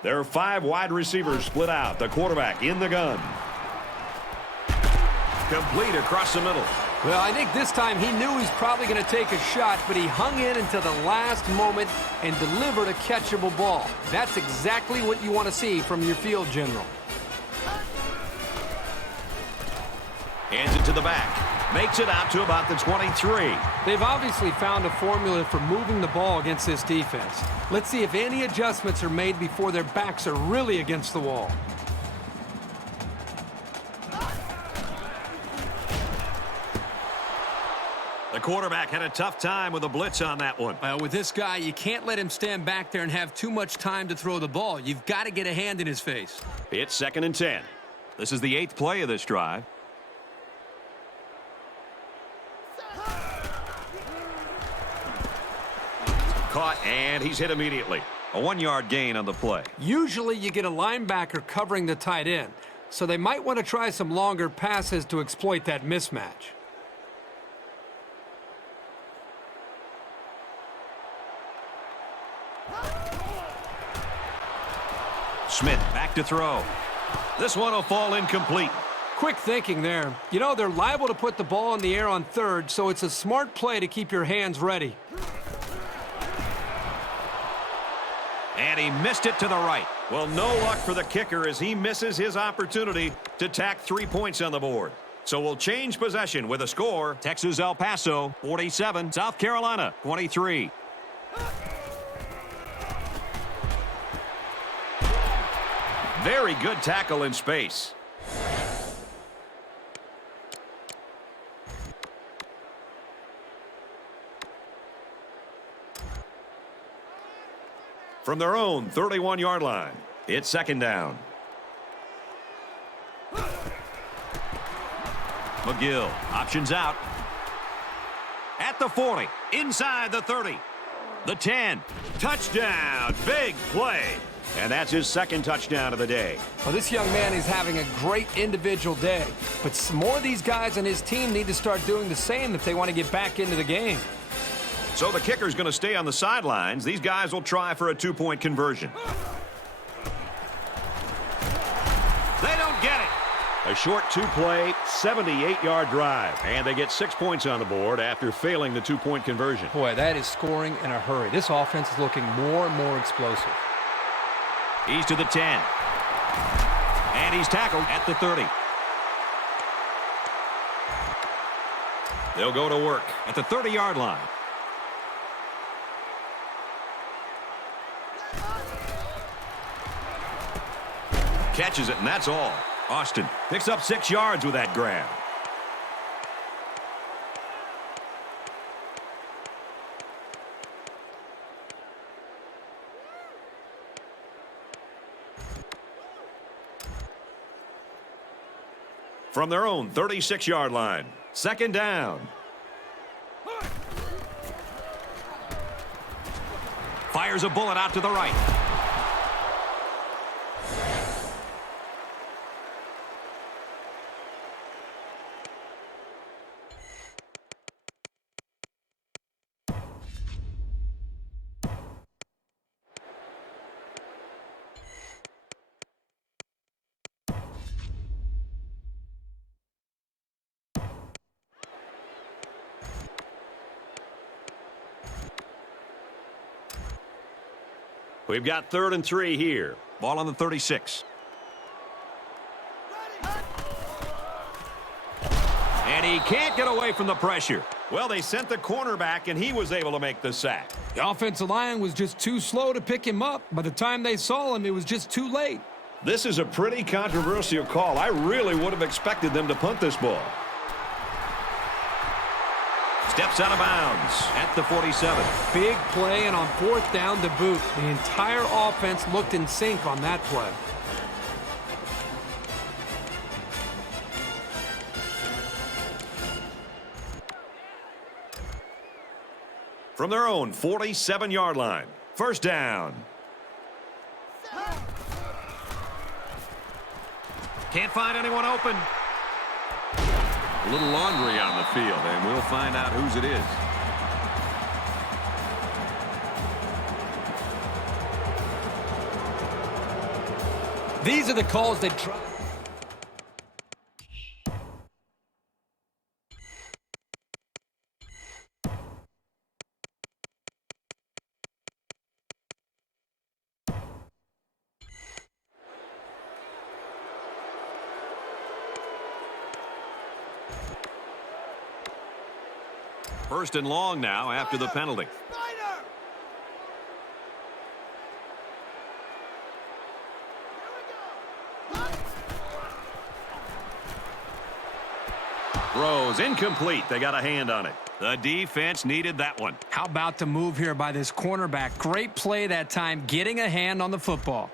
There are 5 wide receivers split out. The quarterback in the gun. Complete across the middle. Well, I think this time he knew he was probably going to take a shot, but he hung in until the last moment and delivered a catchable ball. That's exactly what you want to see from your field general. Hands it to the back. Makes it out to about the 23. They've obviously found a formula for moving the ball against this defense. Let's see if any adjustments are made before their backs are really against the wall. The quarterback had a tough time with a blitz on that one. Well, with this guy, you can't let him stand back there and have too much time to throw the ball. You've got to get a hand in his face. It's 2nd and 10. This is the 8th play of this drive. Caught, and he's hit immediately. A 1-yard gain on the play. Usually you get a linebacker covering the tight end, so they might want to try some longer passes to exploit that mismatch. Smith back to throw. This one will fall incomplete. Quick thinking there. You know, they're liable to put the ball in the air on 3rd, so it's a smart play to keep your hands ready. And he missed it to the right. Well, no luck for the kicker as he misses his opportunity to tack 3 points on the board. So we'll change possession with a score. Texas El Paso, 47. South Carolina, 23. Very good tackle in space. From their own 31-yard line, it's 2nd down. McGill, options out. At the 40, inside the 30. The 10, touchdown, big play. And that's his 2nd touchdown of the day. Well, this young man is having a great individual day, but some more of these guys on his team need to start doing the same if they want to get back into the game. So the kicker's going to stay on the sidelines. These guys will try for a 2-point conversion. They don't get it. A short 2-play, 78-yard drive. And they get 6 points on the board after failing the 2-point conversion. Boy, that is scoring in a hurry. This offense is looking more and more explosive. He's to the 10. And he's tackled at the 30. They'll go to work At the 30-yard line. catches it, and that's all. Austin picks up 6 yards with that grab. From their own 36-yard line, 2nd down. Fires a bullet out to the right. We've got 3rd and 3 here. Ball on the 36. And he can't get away from the pressure. Well, they sent the cornerback, and he was able to make the sack. The offensive line was just too slow to pick him up. By the time they saw him, it was just too late. This is a pretty controversial call. I really would have expected them to punt this ball. Steps out of bounds at the 47. Big play, and on 4th down to boot. The entire offense looked in sync on that play. From their own 47-yard line, 1st down. Can't find anyone open. A little laundry on the field, and we'll find out whose it is. These are the calls that try. First and long now after the penalty. Spider! Throws incomplete. They got a hand on it. The defense needed that one. How about the move here by this cornerback? Great play that time, getting a hand on the football.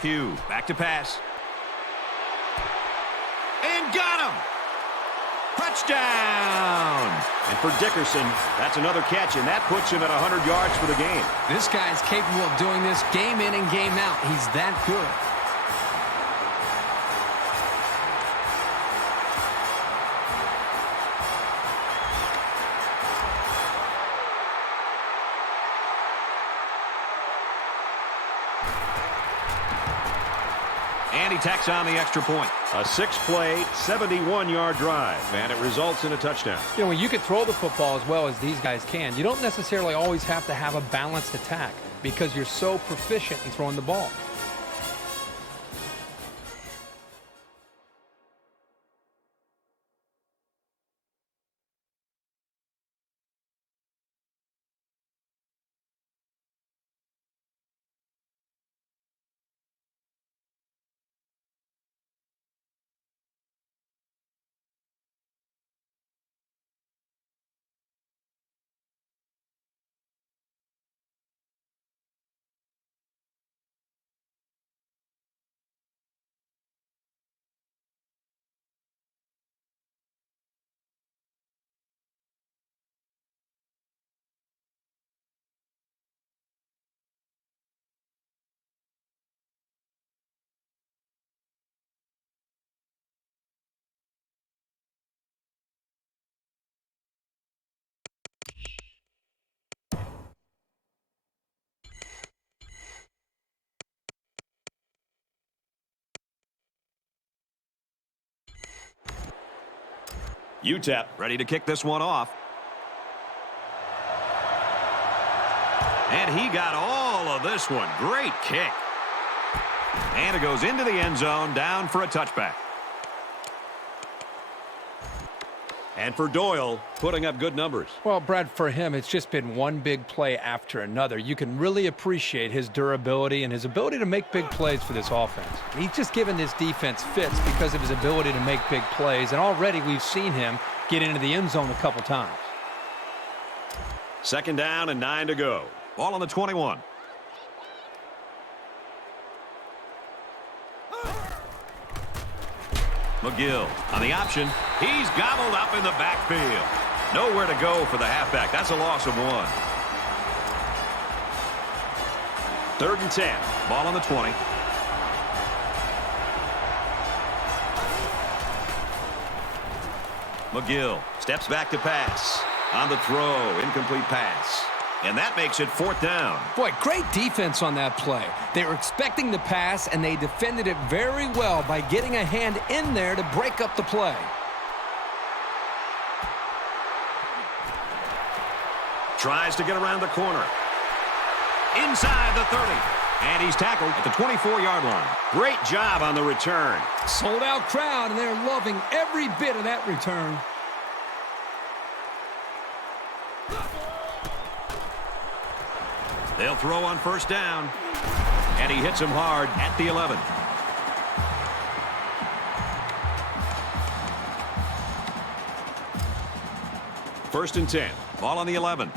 Hugh, back to pass. And got him! Touchdown! And for Dickerson, that's another catch, and that puts him at 100 yards for the game. This guy's capable of doing this game in and game out. He's that good. And he tacks on the extra point. A 6-play, 71-yard drive, and it results in a touchdown. You know, when you can throw the football as well as these guys can, you don't necessarily always have to have a balanced attack because you're so proficient in throwing the ball. UTEP ready to kick this one off. And he got all of this one. Great kick. And it goes into the end zone, down for a touchback. And for Doyle, putting up good numbers. Well, Brad, for him, it's just been one big play after another. You can really appreciate his durability and his ability to make big plays for this offense. He's just given this defense fits because of his ability to make big plays, and already we've seen him get into the end zone a couple times. Second down and 9 to go. Ball on the 21. McGill on the option. He's gobbled up in the backfield. Nowhere to go for the halfback. That's a loss of 1. 3rd and 10. Ball on the 20. McGill steps back to pass. On the throw, incomplete pass. And that makes it 4th down. Boy, great defense on that play. They were expecting the pass, and they defended it very well by getting a hand in there to break up the play. Tries to get around the corner. Inside the 30. And he's tackled at the 24-yard line. Great job on the return. Sold-out crowd, and they're loving every bit of that return. They'll throw on 1st down. And he hits him hard at the 11. First and 10. Ball on the 11.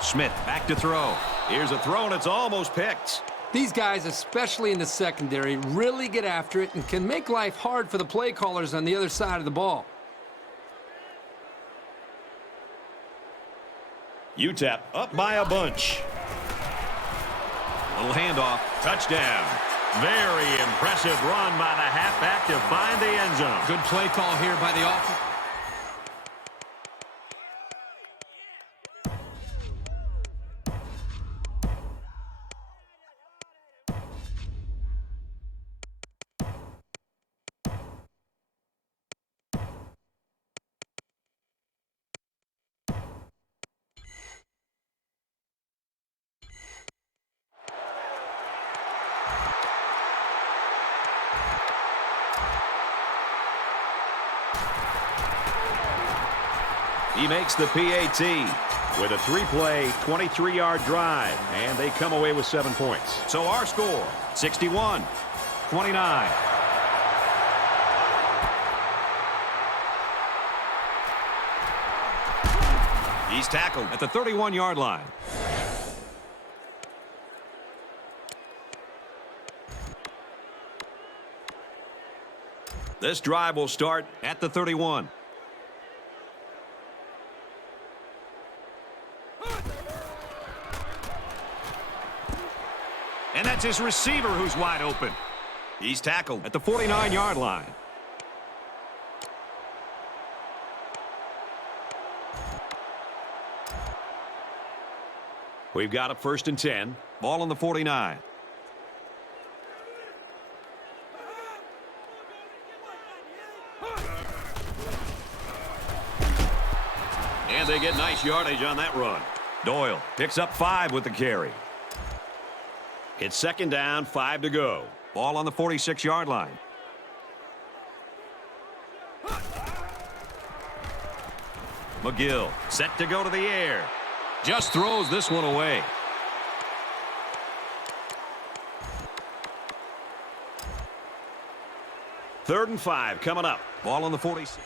Smith back to throw. Here's a throw, and it's almost picked. These guys, especially in the secondary, really get after it and can make life hard for the play callers on the other side of the ball. UTEP up by a bunch. Little handoff. Touchdown. Very impressive run by the halfback to find the end zone. Good play call here by the offense. He makes the PAT with a 3-play, 23-yard drive, and they come away with 7 points. So our score, 61-29. He's tackled At the 31-yard line. This drive will start At the 31. And that's his receiver who's wide open. He's tackled At the 49-yard line. We've got a 1st and 10. Ball on the 49. And they get nice yardage on that run. Doyle picks up 5 with the carry. It's 2nd down, 5 to go. Ball on the 46-yard line. McGill set to go to the air. Just throws this one away. Third and 5 coming up. Ball on the 46.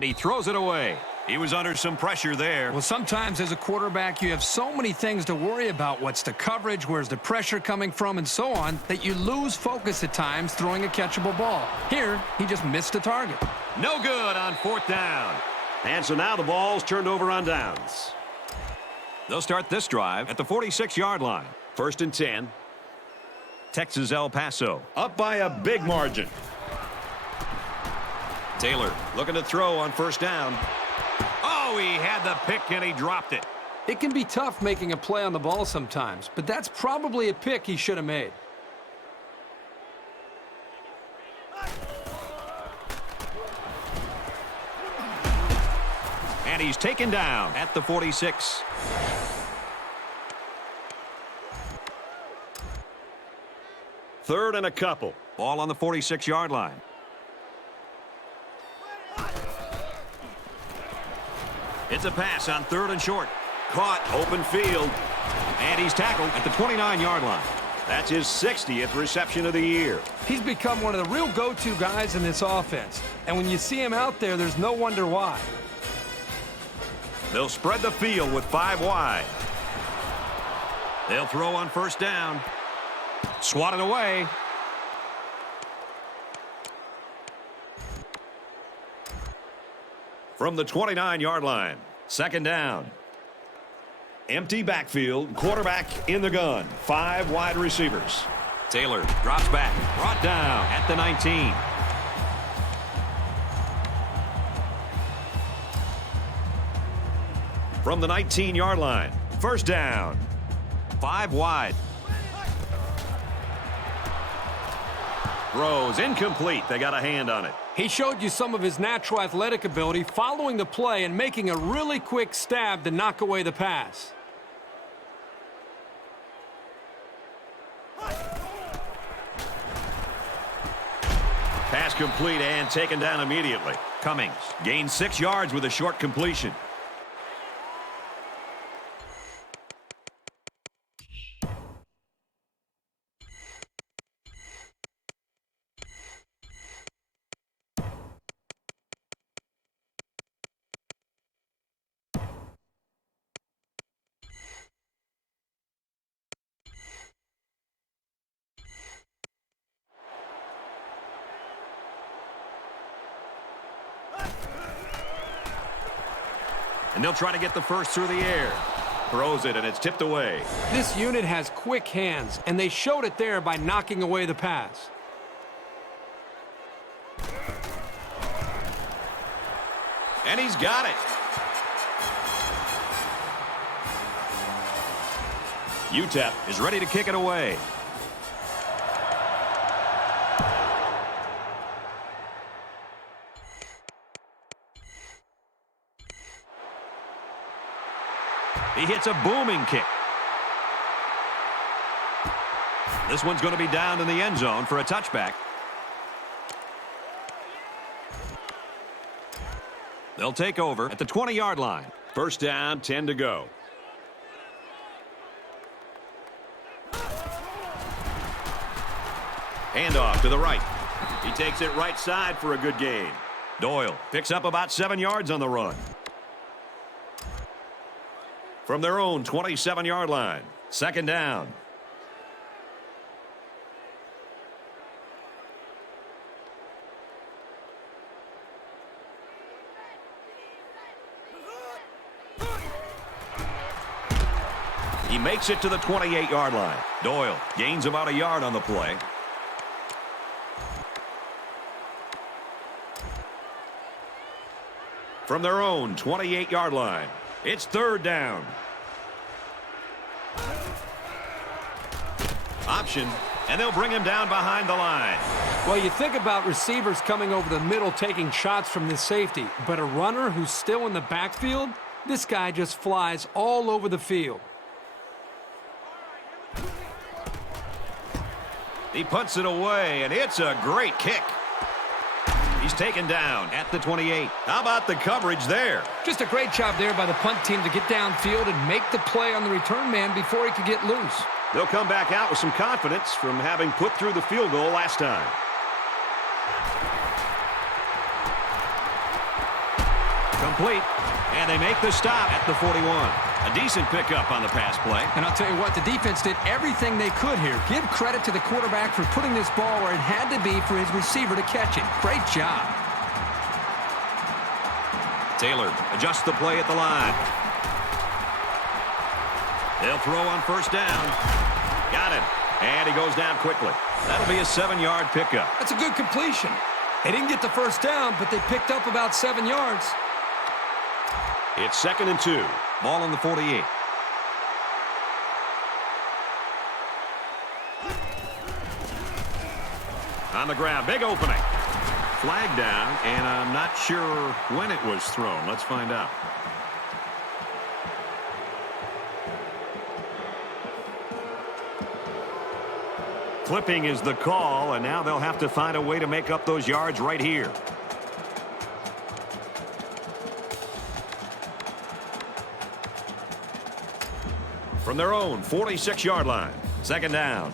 And he throws it away. He was under some pressure there. Well, sometimes as a quarterback, you have so many things to worry about. What's the coverage? Where's the pressure coming from? And so on, that you lose focus at times throwing a catchable ball. Here, he just missed the target. No good on 4th down. And so now the ball's turned over on downs. They'll start this drive at the 46-yard line. 1st and 10. Texas El Paso. Up by a big margin. Taylor looking to throw on 1st down. Oh, he had the pick and he dropped it. It can be tough making a play on the ball sometimes, but that's probably a pick he should have made. And he's taken down at the 46. Third and a couple. Ball on the 46-yard line. It's a pass on 3rd and short. Caught, open field. And he's tackled at the 29-yard line. That's his 60th reception of the year. He's become one of the real go-to guys in this offense. And when you see him out there, there's no wonder why. They'll spread the field with 5 wide. They'll throw on 1st down. Swatted away. From the 29-yard line. 2nd down. Empty backfield. Quarterback in the gun. 5 wide receivers. Taylor drops back. Brought down at the 19. From the 19-yard line. 1st down. 5 wide. Throws incomplete. They got a hand on it. He showed you some of his natural athletic ability following the play and making a really quick stab to knock away the pass. Pass complete and taken down immediately. Cummings gains 6 yards with a short completion. And they'll try to get the first through the air. Throws it, and it's tipped away. This unit has quick hands, and they showed it there by knocking away the pass. And he's got it. UTEP is ready to kick it away. He hits a booming kick. This one's going to be down in the end zone for a touchback. They'll take over at the 20-yard line. 1st down, 10 to go. Handoff to the right. He takes it right side for a good gain. Doyle picks up about 7 yards on the run. From their own 27-yard line. 2nd down. He makes it to the 28-yard line. Doyle gains about a yard on the play. From their own 28-yard line. It's 3rd down. Option, and they'll bring him down behind the line. Well, you think about receivers coming over the middle taking shots from this safety, but a runner who's still in the backfield, this guy just flies all over the field. He punts it away, and it's a great kick. He's taken down at the 28. How about the coverage there? Just a great job there by the punt team to get downfield and make the play on the return man before he could get loose. They'll come back out with some confidence from having put through the field goal last time. complete. And they make the stop at the 41. A decent pickup on the pass play. And I'll tell you what, the defense did everything they could here. Give credit to the quarterback for putting this ball where it had to be for his receiver to catch it. Great job. Taylor adjusts the play at the line. They'll throw on first down. Got it. And he goes down quickly. That'll be a 7-yard pickup. That's a good completion. They didn't get the first down, but they picked up about 7 yards. It's 2nd and 2. Ball on the 48. On the ground, big opening. Flag down, and I'm not sure when it was thrown. Let's find out. Clipping is the call, and now they'll have to find a way to make up those yards right here. From their own 46-yard line. 2nd down.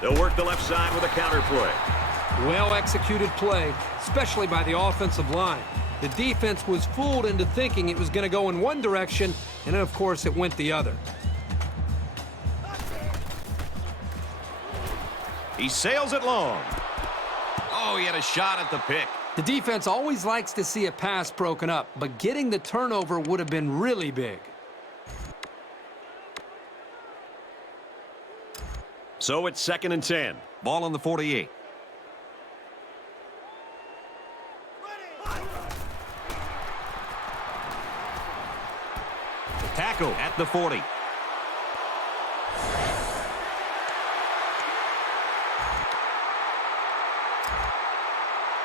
They'll work the left side with a counter play. Well-executed play, especially by the offensive line. The defense was fooled into thinking it was going to go in one direction, and then, of course, it went the other. He sails it long. Oh, he had a shot at the pick. The defense always likes to see a pass broken up, but getting the turnover would have been really big. So it's 2nd and 10. Ball on the 48. Tackle at the 40.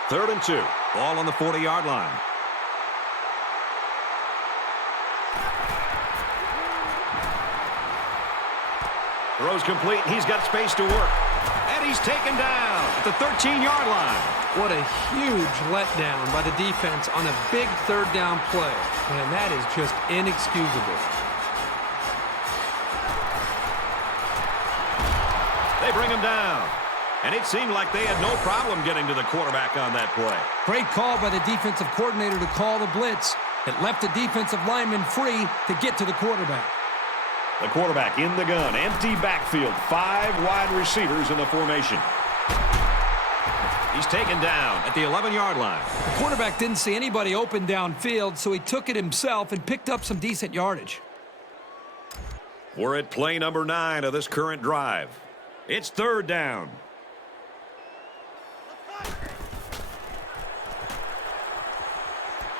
Third and 2. Ball on the 40-yard line. Throws complete, and he's got space to work. And he's taken down at the 13-yard line. What a huge letdown by the defense on a big 3rd down play. And that is just inexcusable. They bring him down. And it seemed like they had no problem getting to the quarterback on that play. Great call by the defensive coordinator to call the blitz. It left the defensive lineman free to get to the quarterback. The quarterback in the gun. Empty backfield. 5 wide receivers in the formation. He's taken down at the 11-yard line. The quarterback didn't see anybody open downfield, so he took it himself and picked up some decent yardage. We're at play number 9 of this current drive. It's 3rd down.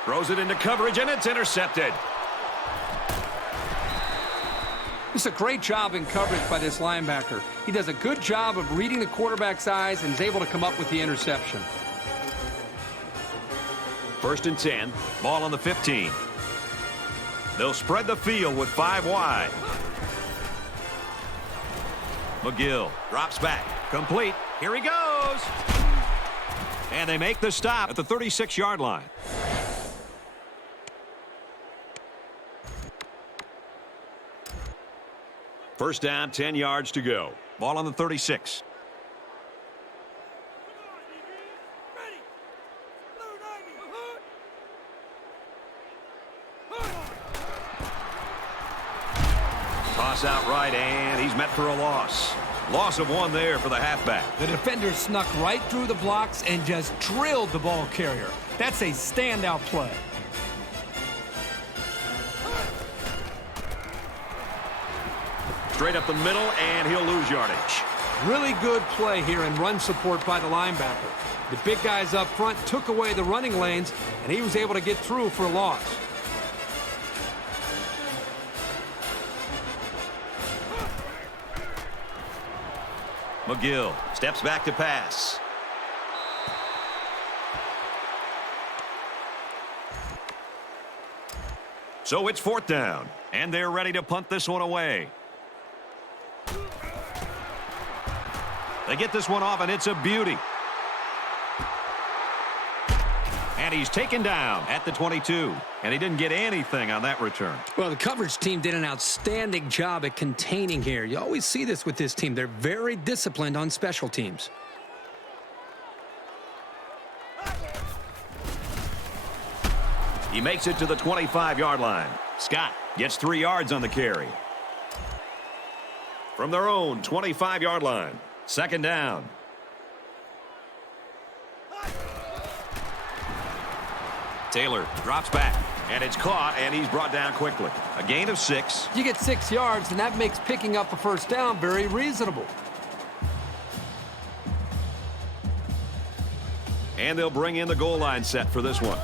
Throws it into coverage, and it's intercepted. It's a great job in coverage by this linebacker. He does a good job of reading the quarterback's eyes and is able to come up with the interception. 1st and 10. Ball on the 15. They'll spread the field with 5 wide. McGill drops back. Complete. Here he goes. And they make the stop at the 36-yard line. First down, 10 yards to go. Ball on the 36. Ready. Blue 90. Toss out right, and he's met for a loss. Loss of 1 there for the halfback. The defender snuck right through the blocks and just drilled the ball carrier. That's a standout play. Straight up the middle, and he'll lose yardage. Really good play here in run support by the linebacker. The big guys up front took away the running lanes, and he was able to get through for a loss. McGill steps back to pass. So it's 4th down, and they're ready to punt this one away. They get this one off, and it's a beauty. And he's taken down at the 22. And he didn't get anything on that return. Well, the coverage team did an outstanding job at containing here. You always see this with this team. They're very disciplined on special teams. He makes it to the 25-yard line. Scott gets 3 yards on the carry. From their own 25-yard line, 2nd down. Taylor drops back, and it's caught, and he's brought down quickly. A gain of 6. You get 6 yards, and that makes picking up a first down very reasonable. And they'll bring in the goal line set for this one.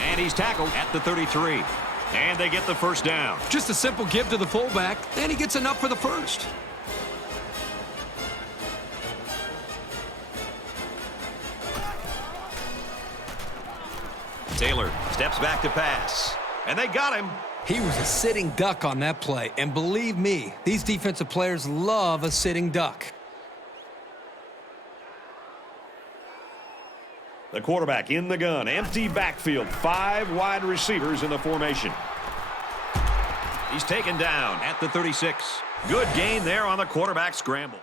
And he's tackled at the 33. And they get the first down. Just a simple give to the fullback, and he gets enough for the first. Taylor steps back to pass. And they got him. He was a sitting duck on that play, and believe me, these defensive players love a sitting duck. The quarterback in the gun. Empty backfield. 5 wide receivers in the formation. He's taken down at the 36. Good gain there on the quarterback scramble.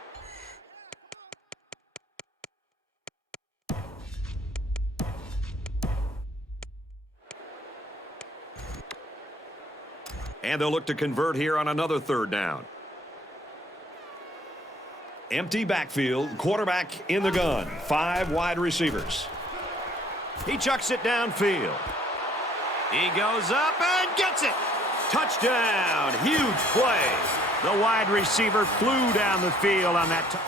And they'll look to convert here on another 3rd down. Empty backfield. Quarterback in the gun. 5 wide receivers. He chucks it downfield. He goes up and gets it. Touchdown. Huge play. The wide receiver flew down the field on that.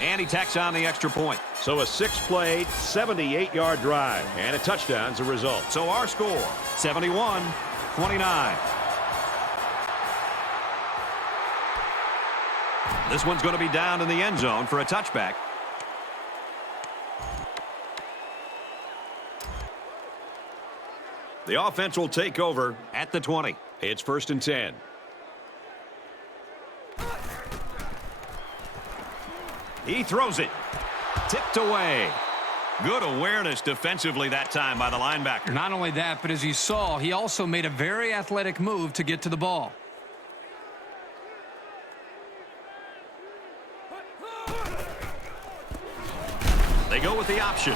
And he tacks on the extra point. So a 6-play, 78-yard drive. And a touchdown's the result. So our score, 71-29. This one's going to be down in the end zone for a touchback. The offense will take over at the 20. It's 1st and 10. He throws it. Tipped away. Good awareness defensively that time by the linebacker. Not only that, but as you saw, he also made a very athletic move to get to the ball. They go with the option.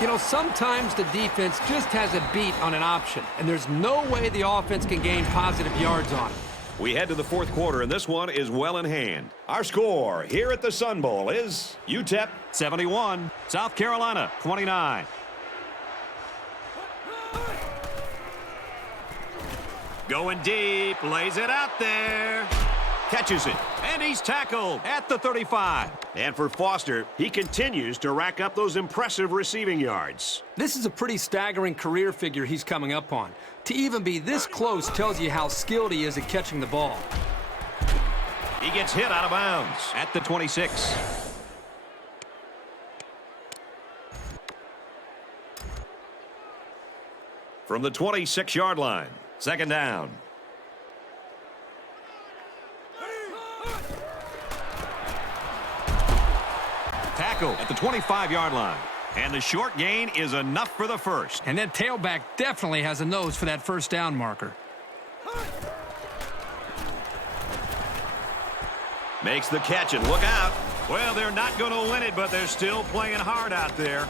You know, sometimes the defense just has a beat on an option, and there's no way the offense can gain positive yards on it. We head to the 4th quarter, and this one is well in hand. Our score here at the Sun Bowl is UTEP 71, South Carolina 29. Going deep, lays it out there. Catches it, and he's tackled at the 35. And for Foster, he continues to rack up those impressive receiving yards. This is a pretty staggering career figure he's coming up on. To even be this close tells you how skilled he is at catching the ball. He gets hit out of bounds at the 26. From the 26-yard line, 2nd down. Tackle at the 25-yard line. And the short gain is enough for the first. And that tailback definitely has a nose for that first down marker. Makes the catch, and look out. Well, they're not going to win it, but they're still playing hard out there.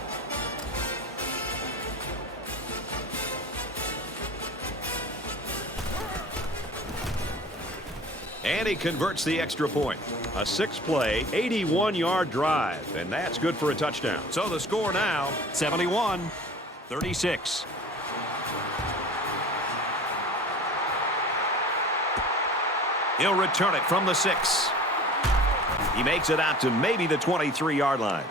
And he converts the extra point. A 6-play, 81-yard drive, and that's good for a touchdown. So the score now, 71-36. He'll return it from the 6. He makes it out to maybe the 23-yard line.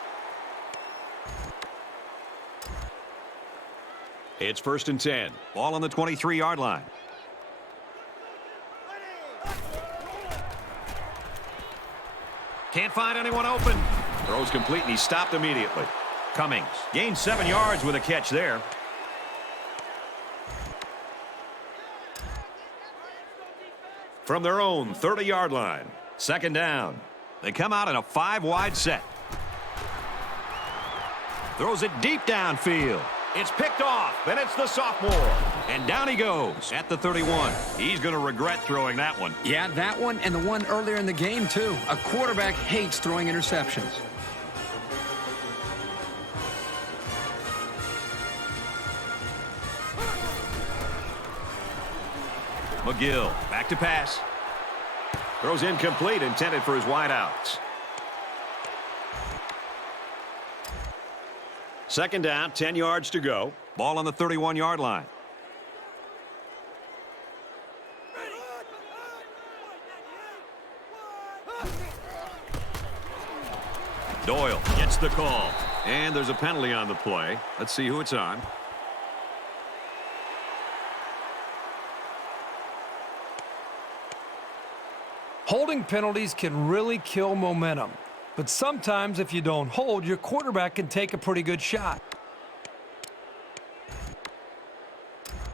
It's 1st and 10. Ball on the 23-yard line. Can't find anyone open. Throws complete, and he's stopped immediately. Cummings gains 7 yards with a catch there. From their own 30-yard line, 2nd down. They come out in a 5-wide set. Throws it deep downfield. It's picked off, and it's the sophomore. And down he goes at the 31. He's going to regret throwing that one. Yeah, that one and the one earlier in the game, too. A quarterback hates throwing interceptions. McGill back to pass. Throws incomplete, intended for his wideouts. Second down, 10 yards to go. Ball on the 31-yard line. Doyle gets the call. And there's a penalty on the play. Let's see who it's on. Holding penalties can really kill momentum. But sometimes if you don't hold, your quarterback can take a pretty good shot.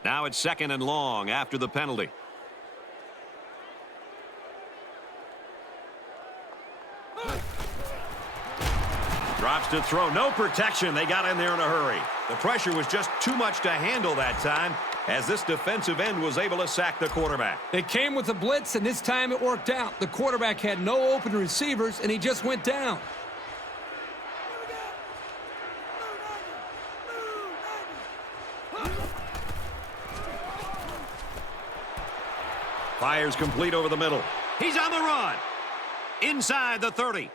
Now it's 2nd and long after the penalty. Drops to throw. No protection. They got in there in a hurry. The pressure was just too much to handle that time, as this defensive end was able to sack the quarterback. They came with a blitz, and this time it worked out. The quarterback had no open receivers, and he just went down. Fires complete over the middle. He's on the run. Inside the 30.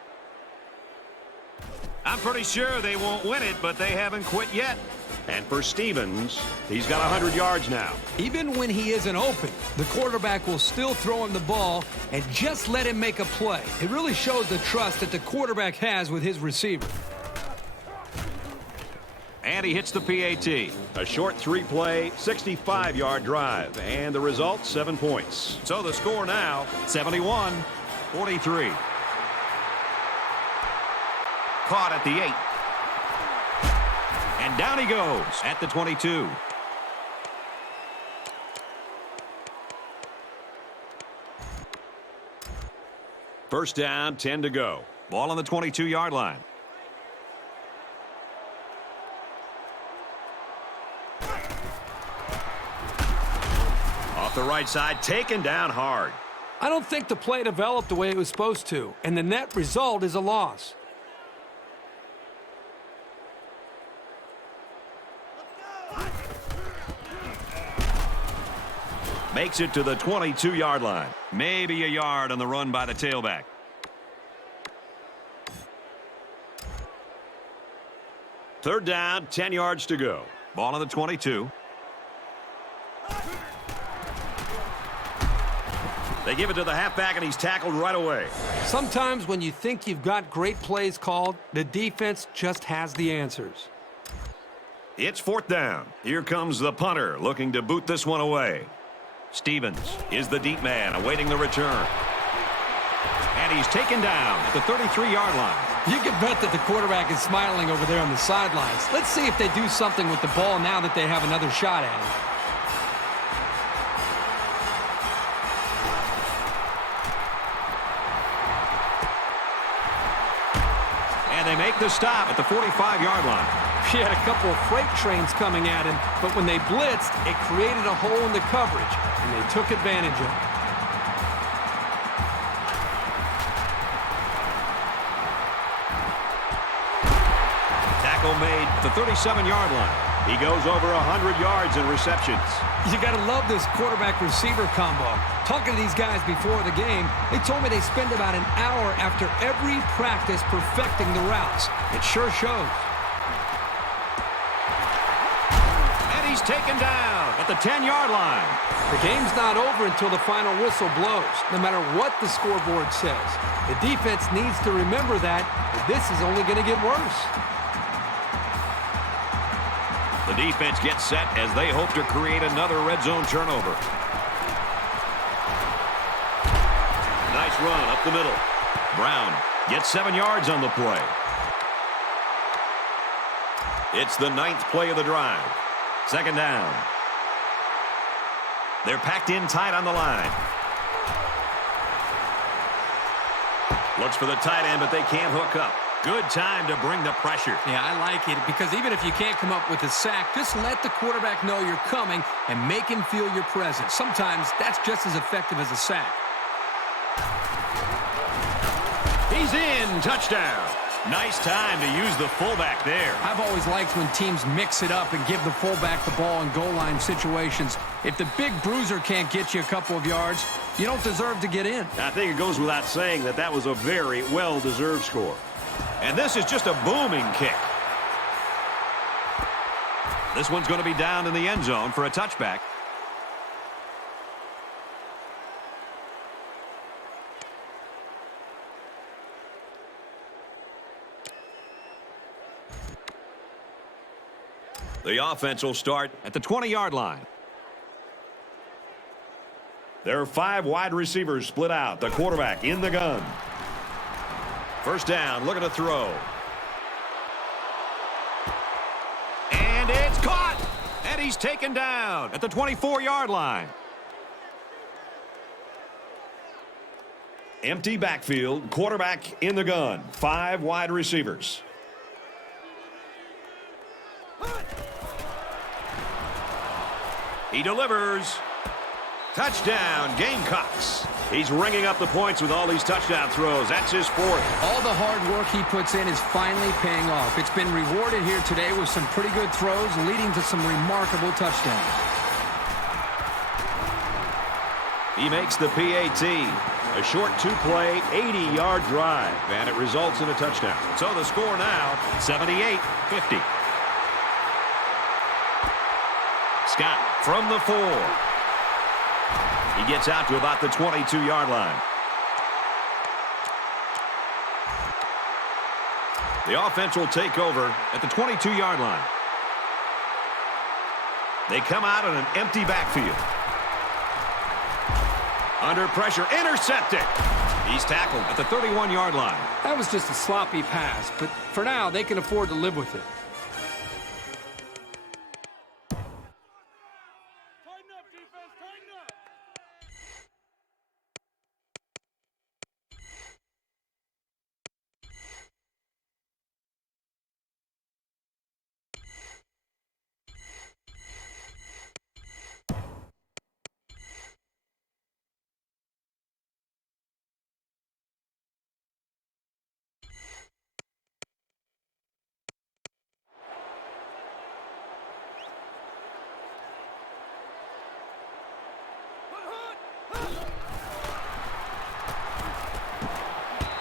I'm pretty sure they won't win it, but they haven't quit yet. And for Stevens, he's got 100 yards now. Even when he isn't open, the quarterback will still throw him the ball and just let him make a play. It really shows the trust that the quarterback has with his receiver. And he hits the PAT. A short 3-play, 65-yard drive. And the result, 7 points. So the score now, 71-43. Caught at the 8. And down he goes at the 22. First down, 10 to go. Ball on the 22-yard line. Off the right side, taken down hard. I don't think the play developed the way it was supposed to, and the net result is a loss. Makes it to the 22-yard line. Maybe a yard on the run by the tailback. Third down, 10 yards to go. Ball on the 22. They give it to the halfback, and he's tackled right away. Sometimes when you think you've got great plays called, the defense just has the answers. It's 4th down. Here comes the punter, looking to boot this one away. Stevens is the deep man, awaiting the return. And he's taken down at the 33-yard line. You can bet that the quarterback is smiling over there on the sidelines. Let's see if they do something with the ball now that they have another shot at it. And they make the stop at the 45-yard line. He had a couple of freight trains coming at him, but when they blitzed, it created a hole in the coverage, and they took advantage of it. Tackle made at the 37-yard line. He goes over 100 yards in receptions. You got to love this quarterback-receiver combo. Talking to these guys before the game, they told me they spend about an hour after every practice perfecting the routes. It sure shows. He's taken down at the 10-yard line. The game's not over until the final whistle blows, no matter what the scoreboard says. The defense needs to remember that this is only going to get worse. The defense gets set as they hope to create another red zone turnover. Nice run up the middle. Brown gets 7 yards on the play. It's the 9th play of the drive. 2nd down. They're packed in tight on the line. Looks for the tight end, but they can't hook up. Good time to bring the pressure. Yeah, I like it because even if you can't come up with a sack, just let the quarterback know you're coming and make him feel your presence. Sometimes that's just as effective as a sack. He's in. Touchdown. Nice time to use the fullback there. I've always liked when teams mix it up and give the fullback the ball in goal line situations. If the big bruiser can't get you a couple of yards, you don't deserve to get in. I think it goes without saying that that was a very well-deserved score. And this is just a booming kick. This one's going to be down in the end zone for a touchback. The offense will start at the 20-yard line. There are 5 wide receivers split out. The quarterback in the gun. First down, looking to throw. And it's caught! And he's taken down at the 24-yard line. Empty backfield, quarterback in the gun. 5 wide receivers. He delivers. Touchdown, Gamecocks. He's ringing up the points with all these touchdown throws. That's his 4th. All the hard work he puts in is finally paying off. It's been rewarded here today with some pretty good throws, leading to some remarkable touchdowns. He makes the PAT. A short 2-play, 80-yard drive, and it results in a touchdown. So the score now, 78-50. Scott from the 4. He gets out to about the 22-yard line. The offense will take over at the 22-yard line. They come out in an empty backfield. Under pressure, intercepted. He's tackled at the 31-yard line. That was just a sloppy pass, but for now, they can afford to live with it. Tighten up, defense. Tighten up.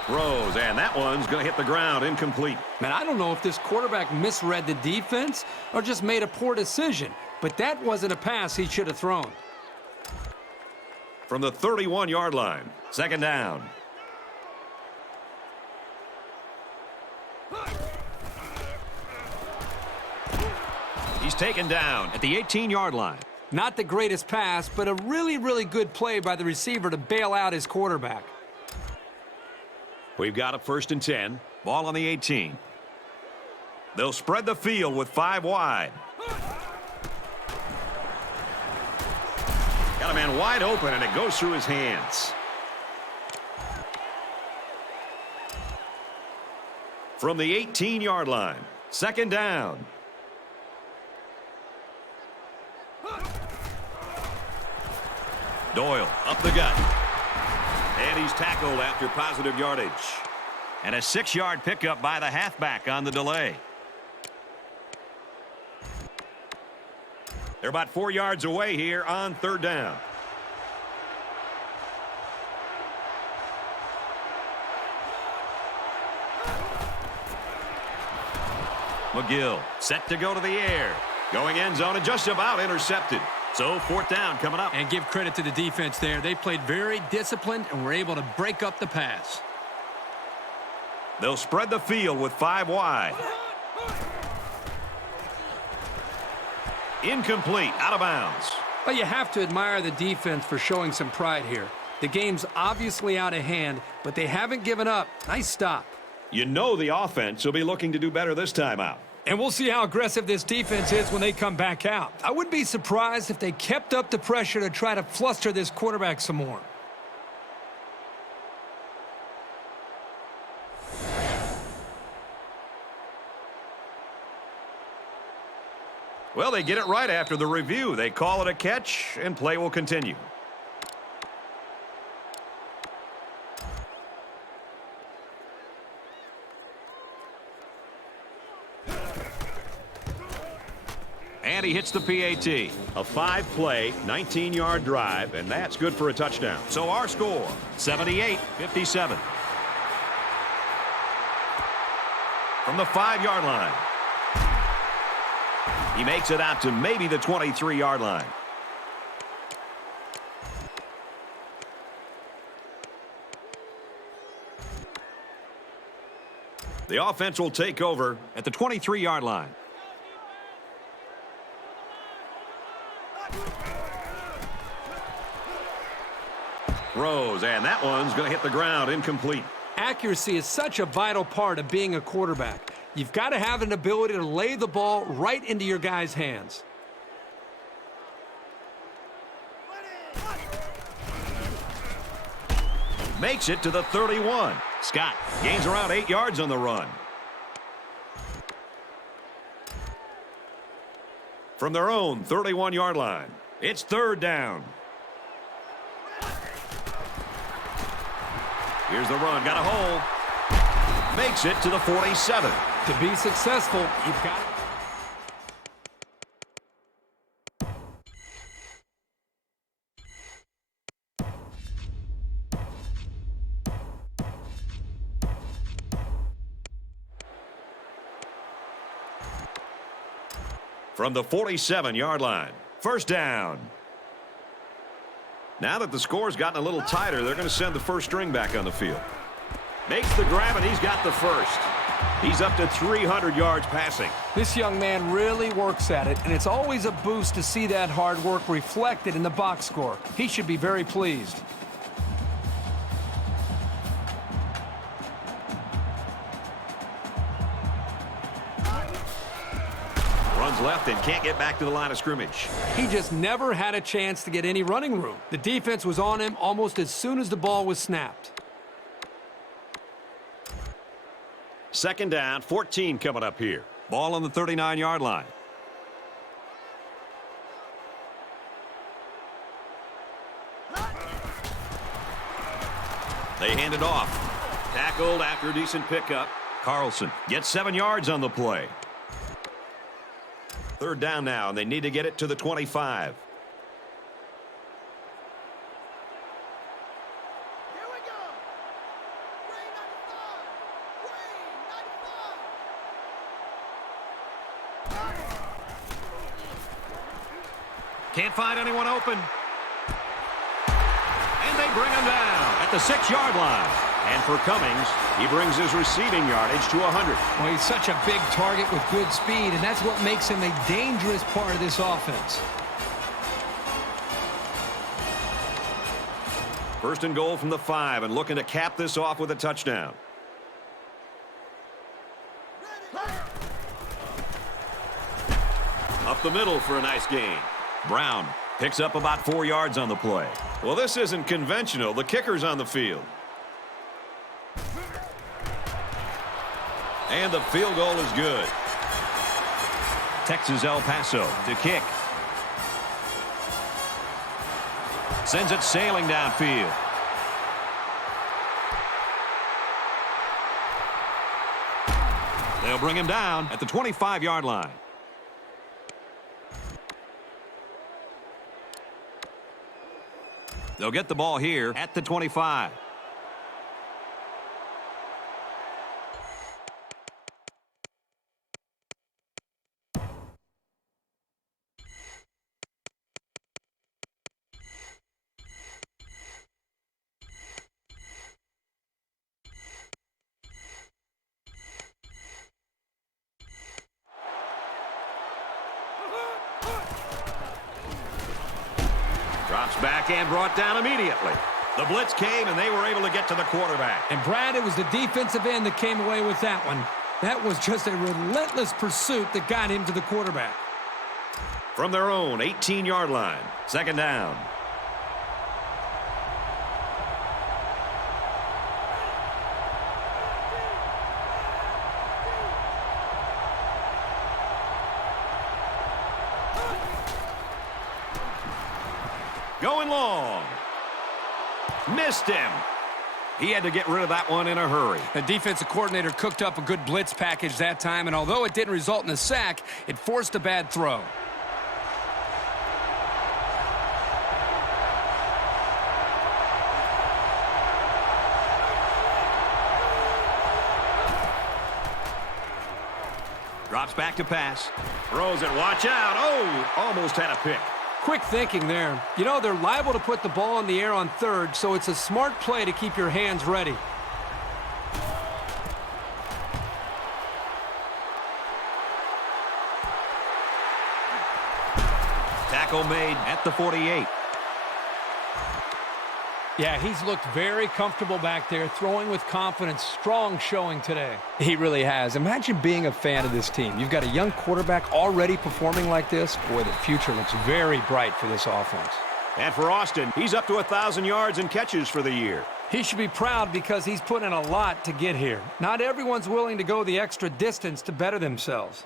Throws, and that one's going to hit the ground incomplete. Man, I don't know if this quarterback misread the defense or just made a poor decision, but that wasn't a pass he should have thrown. From the 31-yard line, second down. He's taken down at the 18-yard line. Not the greatest pass, but a really, really good play by the receiver to bail out his quarterback. We've got a 1st and 10. Ball on the 18. They'll spread the field with 5 wide. Got a man wide open, and it goes through his hands. From the 18-yard line, second down. Doyle up the gut. And he's tackled after positive yardage. And a 6-yard pickup by the halfback on the delay. They're about 4 yards away here on third down. McGill set to go to the air. Going end zone and just about intercepted. So 4th down coming up. And give credit to the defense there. They played very disciplined and were able to break up the pass. They'll spread the field with 5 wide. Incomplete, out of bounds. But you have to admire the defense for showing some pride here. The game's obviously out of hand, but they haven't given up. Nice stop. You know the offense will be looking to do better this time out. And we'll see how aggressive this defense is when they come back out. I wouldn't be surprised if they kept up the pressure to try to fluster this quarterback some more. Well, they get it right after the review. They call it a catch, and play will continue. And he hits the PAT. A 5-play, 19-yard drive, and that's good for a touchdown. So our score, 78-57. From the 5-yard line. He makes it out to maybe the 23-yard line. The offense will take over at the 23-yard line. Throws, and that one's going to hit the ground incomplete. Accuracy is such a vital part of being a quarterback. You've got to have an ability to lay the ball right into your guys' hands. Makes it to the 31. Scott gains around 8 yards on the run. From their own 31-yard line, it's 3rd down. Here's the run, got a hole. Makes it to the 47. To be successful, you've got from the 47-yard line. 1st down. Now that the score's gotten a little tighter, they're going to send the first string back on the field. Makes the grab, and he's got the first. He's up to 300 yards passing. This young man really works at it, and it's always a boost to see that hard work reflected in the box score. He should be very pleased. Runs left and can't get back to the line of scrimmage. He just never had a chance to get any running room. The defense was on him almost as soon as the ball was snapped. 2nd down, 14 coming up here. Ball on the 39-yard line. They hand it off. Tackled after a decent pickup. Carlson gets 7 yards on the play. 3rd down now, and they need to get it to the 25. Can't find anyone open. And they bring him down at the 6-yard line. And for Cummings, he brings his receiving yardage to 100. Well, he's such a big target with good speed, and that's what makes him a dangerous part of this offense. 1st and goal from the 5, and looking to cap this off with a touchdown. Up the middle for a nice gain. Brown picks up about 4 yards on the play. Well, this isn't conventional. The kicker's on the field. And the field goal is good. Texas El Paso to kick. Sends it sailing downfield. They'll bring him down at the 25-yard line. They'll get the ball here at the 25. Drops back and brought down immediately. The blitz came, and they were able to get to the quarterback. And, Brad, it was the defensive end that came away with that one. That was just a relentless pursuit that got him to the quarterback. From their own 18-yard line, 2nd down. Going long. Missed him. He had to get rid of that one in a hurry. The defensive coordinator cooked up a good blitz package that time, and although it didn't result in a sack, it forced a bad throw. Drops back to pass. Throws it. Watch out. Oh, almost had a pick. Quick thinking there. You know, they're liable to put the ball in the air on third, so it's a smart play to keep your hands ready. Tackle made at the 48. Yeah, he's looked very comfortable back there, throwing with confidence. Strong showing today. He really has. Imagine being a fan of this team. You've got a young quarterback already performing like this. Boy, the future looks very bright for this offense. And for Austin, he's up to 1,000 yards and catches for the year. He should be proud because he's put in a lot to get here. Not everyone's willing to go the extra distance to better themselves.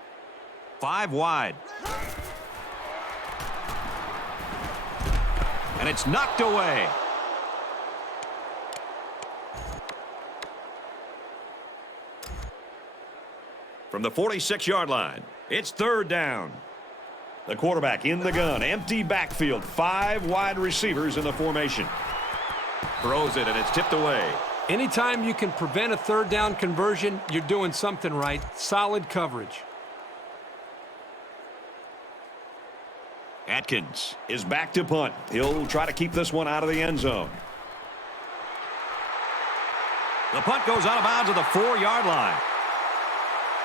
5 wide. And it's knocked away. From the 46-yard line, it's 3rd down. The quarterback in the gun, empty backfield, 5 wide receivers in the formation. Throws it, and it's tipped away. Anytime you can prevent a 3rd down conversion, you're doing something right. Solid coverage. Atkins is back to punt. He'll try to keep this one out of the end zone. The punt goes out of bounds at the 4-yard line.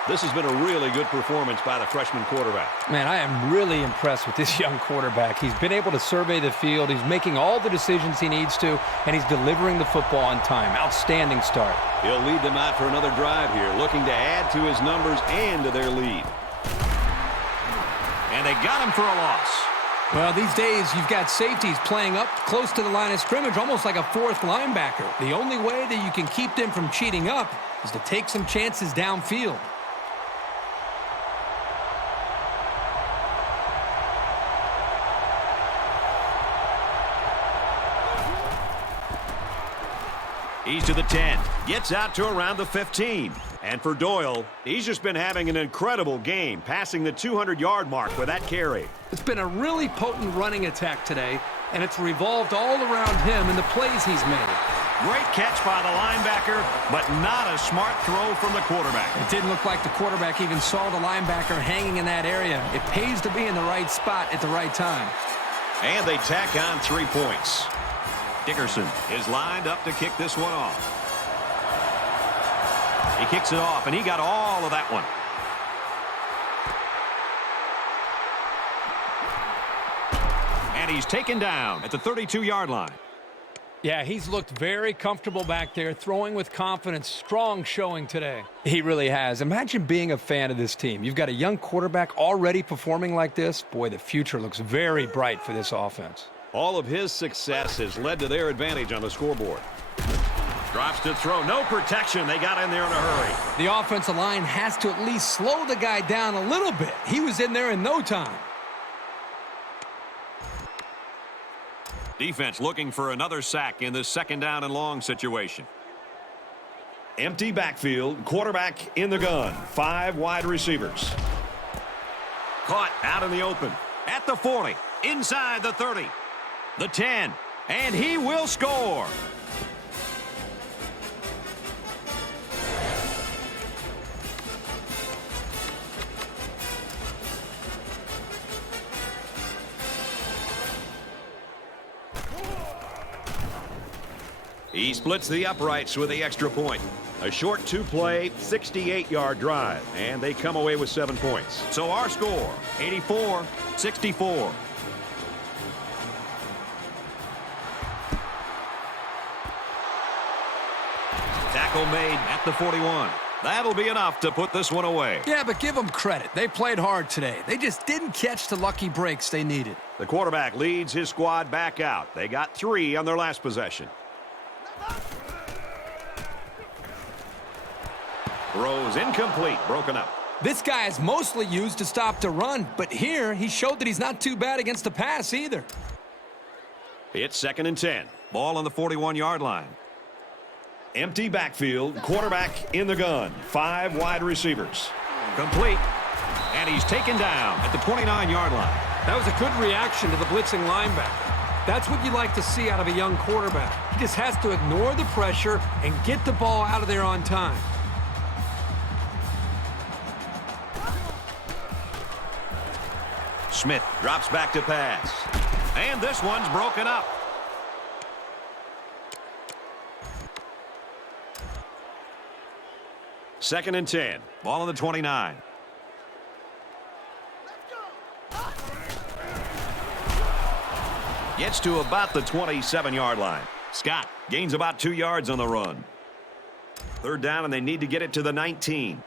This has been a really good performance by the freshman quarterback. Man, I am really impressed with this young quarterback. He's been able to survey the field. He's making all the decisions he needs to, and he's delivering the football on time. Outstanding start. He'll lead them out for another drive here, looking to add to his numbers and to their lead. And they got him for a loss. Well, these days, you've got safeties playing up close to the line of scrimmage, almost like a 4th linebacker. The only way that you can keep them from cheating up is to take some chances downfield. He's to the 10. Gets out to around the 15. And for Doyle, he's just been having an incredible game, passing the 200-yard mark with that carry. It's been a really potent running attack today, and it's revolved all around him and the plays he's made. Great catch by the linebacker, but not a smart throw from the quarterback. It didn't look like the quarterback even saw the linebacker hanging in that area. It pays to be in the right spot at the right time. And they tack on 3 points. Dickerson is lined up to kick this one off. He kicks it off, and he got all of that one. And he's taken down at the 32-yard line. Yeah, he's looked very comfortable back there, throwing with confidence. Strong showing today. He really has. Imagine being a fan of this team. You've got a young quarterback already performing like this. Boy, the future looks very bright for this offense. All of his success has led to their advantage on the scoreboard. Drops to throw. No protection. They got in there in a hurry. The offensive line has to at least slow the guy down a little bit. He was in there in no time. Defense looking for another sack in this 2nd down and long situation. Empty backfield. Quarterback in the gun. 5 wide receivers. Caught out in the open. At the 40. Inside the 30. The 10. And he will score. He splits the uprights with the extra point. A short 2-play, 68-yard drive, and they come away with 7 points. So our score, 84-64. Tackle made at the 41. That'll be enough to put this one away. Yeah, but give them credit. They played hard today. They just didn't catch the lucky breaks they needed. The quarterback leads his squad back out. They got 3 on their last possession. Throws incomplete, broken up. This guy is mostly used to stop the run, but here he showed that he's not too bad against the pass either. It's 2nd and 10. Ball on the 41-yard line. Empty backfield, quarterback in the gun. 5 wide receivers. Complete. And he's taken down at the 29-yard line. That was a good reaction to the blitzing linebacker. That's what you like to see out of a young quarterback. He just has to ignore the pressure and get the ball out of there on time. Smith drops back to pass. And this one's broken up. Second and 10. Ball on the 29. Gets to about the 27-yard line. Scott gains about 2 yards on the run. 3rd down, and they need to get it to the 19.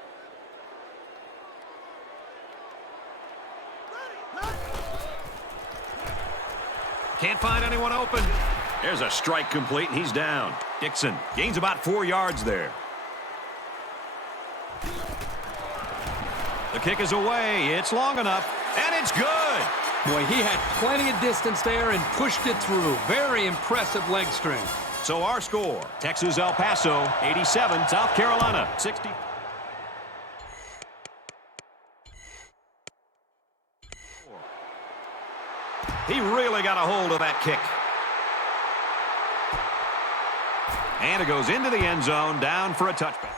Can't find anyone open. There's a strike complete, and he's down. Dixon gains about 4 yards there. The kick is away. It's long enough, and it's good. Boy, he had plenty of distance there and pushed it through. Very impressive leg strength. So our score, Texas El Paso, 87, South Carolina, 60. He really got a hold of that kick. And it goes into the end zone, down for a touchback.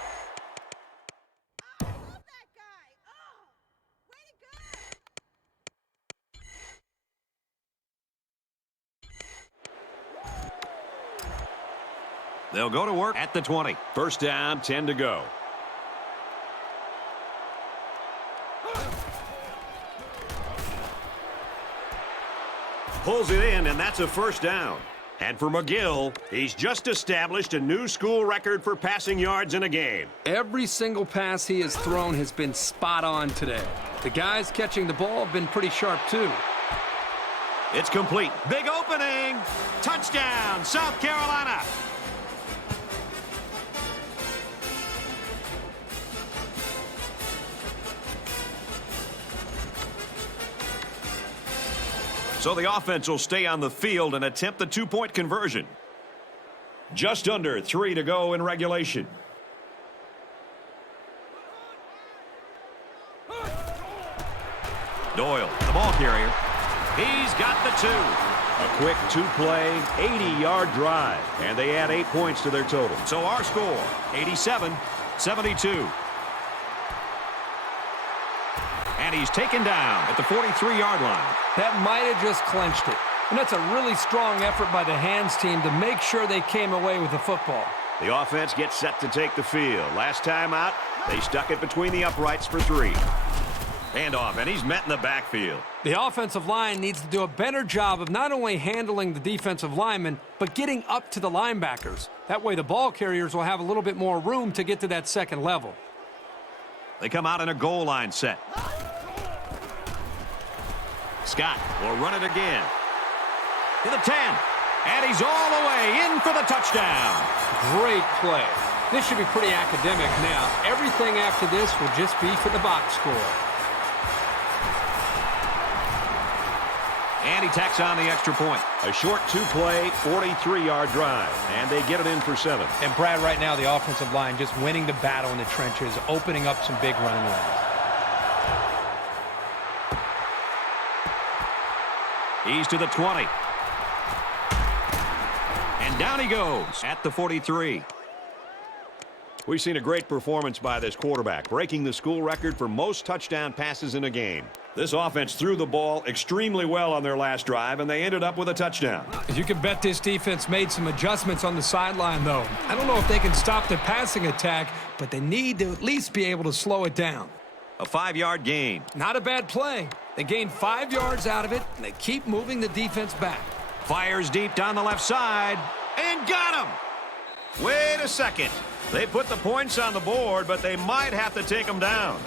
They'll go to work at the 20. 1st down, 10 to go. Pulls it in, and that's a 1st down. And for McGill, he's just established a new school record for passing yards in a game. Every single pass he has thrown has been spot on today. The guys catching the ball have been pretty sharp, too. It's complete. Big opening. Touchdown, South Carolina. So the offense will stay on the field and attempt the 2-point conversion. Just under 3 to go in regulation. Doyle, the ball carrier. He's got the 2. A quick 2-play, 80-yard drive, and they add 8 points to their total. So our score, 87-72. And he's taken down at the 43-yard line. That might have just clinched it. And that's a really strong effort by the hands team to make sure they came away with the football. The offense gets set to take the field. Last time out, they stuck it between the uprights for 3. Handoff, and he's met in the backfield. The offensive line needs to do a better job of not only handling the defensive linemen, but getting up to the linebackers. That way the ball carriers will have a little bit more room to get to that second level. They come out in a goal line set. Scott will run it again. To the 10. And he's all the way in for the touchdown. Great play. This should be pretty academic now. Everything after this will just be for the box score. And he tacks on the extra point. A short 2-play, 43-yard drive, and they get it in for 7. And Brad, right now, the offensive line just winning the battle in the trenches, opening up some big running lanes. He's to the 20. And down he goes at the 43. We've seen a great performance by this quarterback, breaking the school record for most touchdown passes in a game. This offense threw the ball extremely well on their last drive, and they ended up with a touchdown. You can bet this defense made some adjustments on the sideline, though. I don't know if they can stop the passing attack, but they need to at least be able to slow it down. A 5-yard gain. Not a bad play. They gained 5 yards out of it, and they keep moving the defense back. Fires deep down the left side, and got him. Wait a second. They put the points on the board, but they might have to take them down.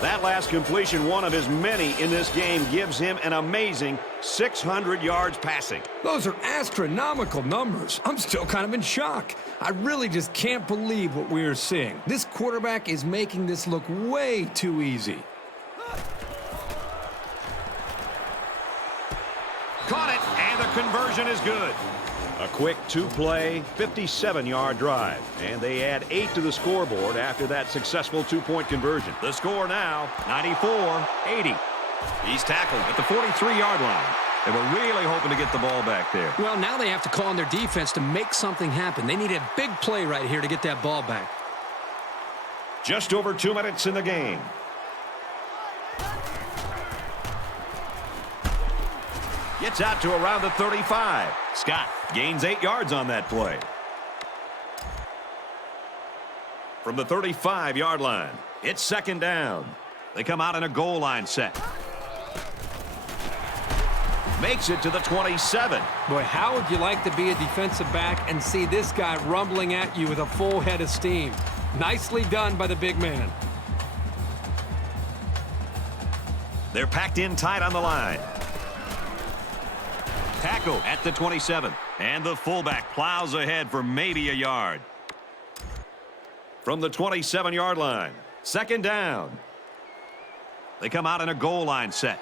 That last completion, one of his many in this game, gives him an amazing 600 yards passing. Those are astronomical numbers. I'm still kind of in shock. I really just can't believe what we are seeing. This quarterback is making this look way too easy. conversion is good. A quick two-play, 57-yard drive. And they add 8 to the scoreboard after that successful two-point conversion. The score now, 94-80. He's tackled at the 43-yard line. They were really hoping to get the ball back there. Well, now they have to call on their defense to make something happen. They need a big play right here to get that ball back. Just over 2 minutes in the game. Gets out to around the 35. Scott gains 8 yards on that play. From the 35-yard line, it's second down. They come out in a goal line set. Makes it to the 27. Boy, how would you like to be a defensive back and see this guy rumbling at you with a full head of steam? Nicely done by the big man. They're packed in tight on the line. Tackle at the 27. And the fullback plows ahead for maybe a yard. From the 27-yard line, second down. They come out in a goal line set.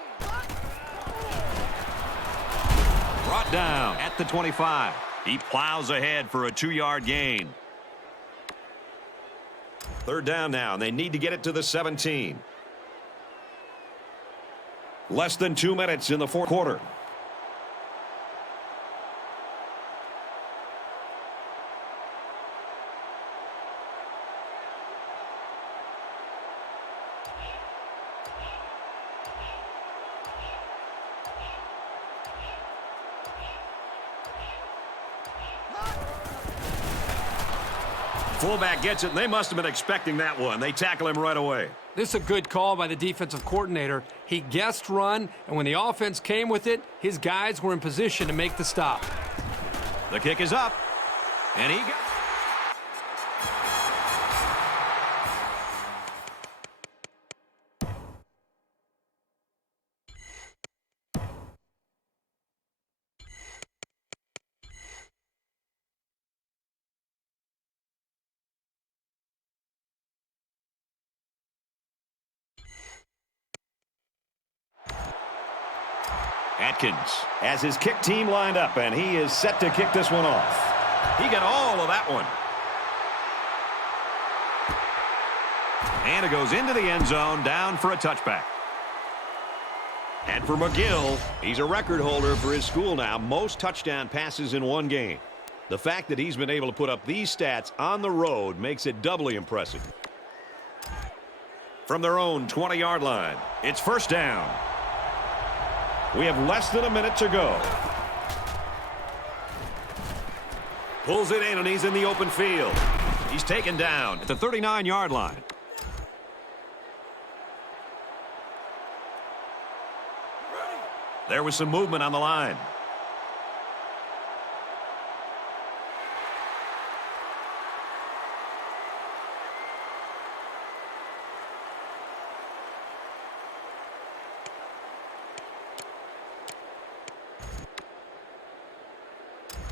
Brought down at the 25. He plows ahead for a 2-yard gain. Third down now, and they need to get it to the 17. Less than 2 minutes in the fourth quarter. Fullback gets it, and they must have been expecting that one. They tackle him right away. This is a good call by the defensive coordinator. He guessed run, and when the offense came with it, his guys were in position to make the stop. The kick is up, and he got... Atkins has his kick team lined up, and he is set to kick this one off. He got all of that one. And it goes into the end zone, down for a touchback. And for McGill, he's a record holder for his school now, most touchdown passes in one game. The fact that he's been able to put up these stats on the road makes it doubly impressive. From their own 20-yard line, it's first down. We have less than a minute to go. Pulls it in, and he's in the open field. He's taken down at the 39-yard line. There was some movement on the line.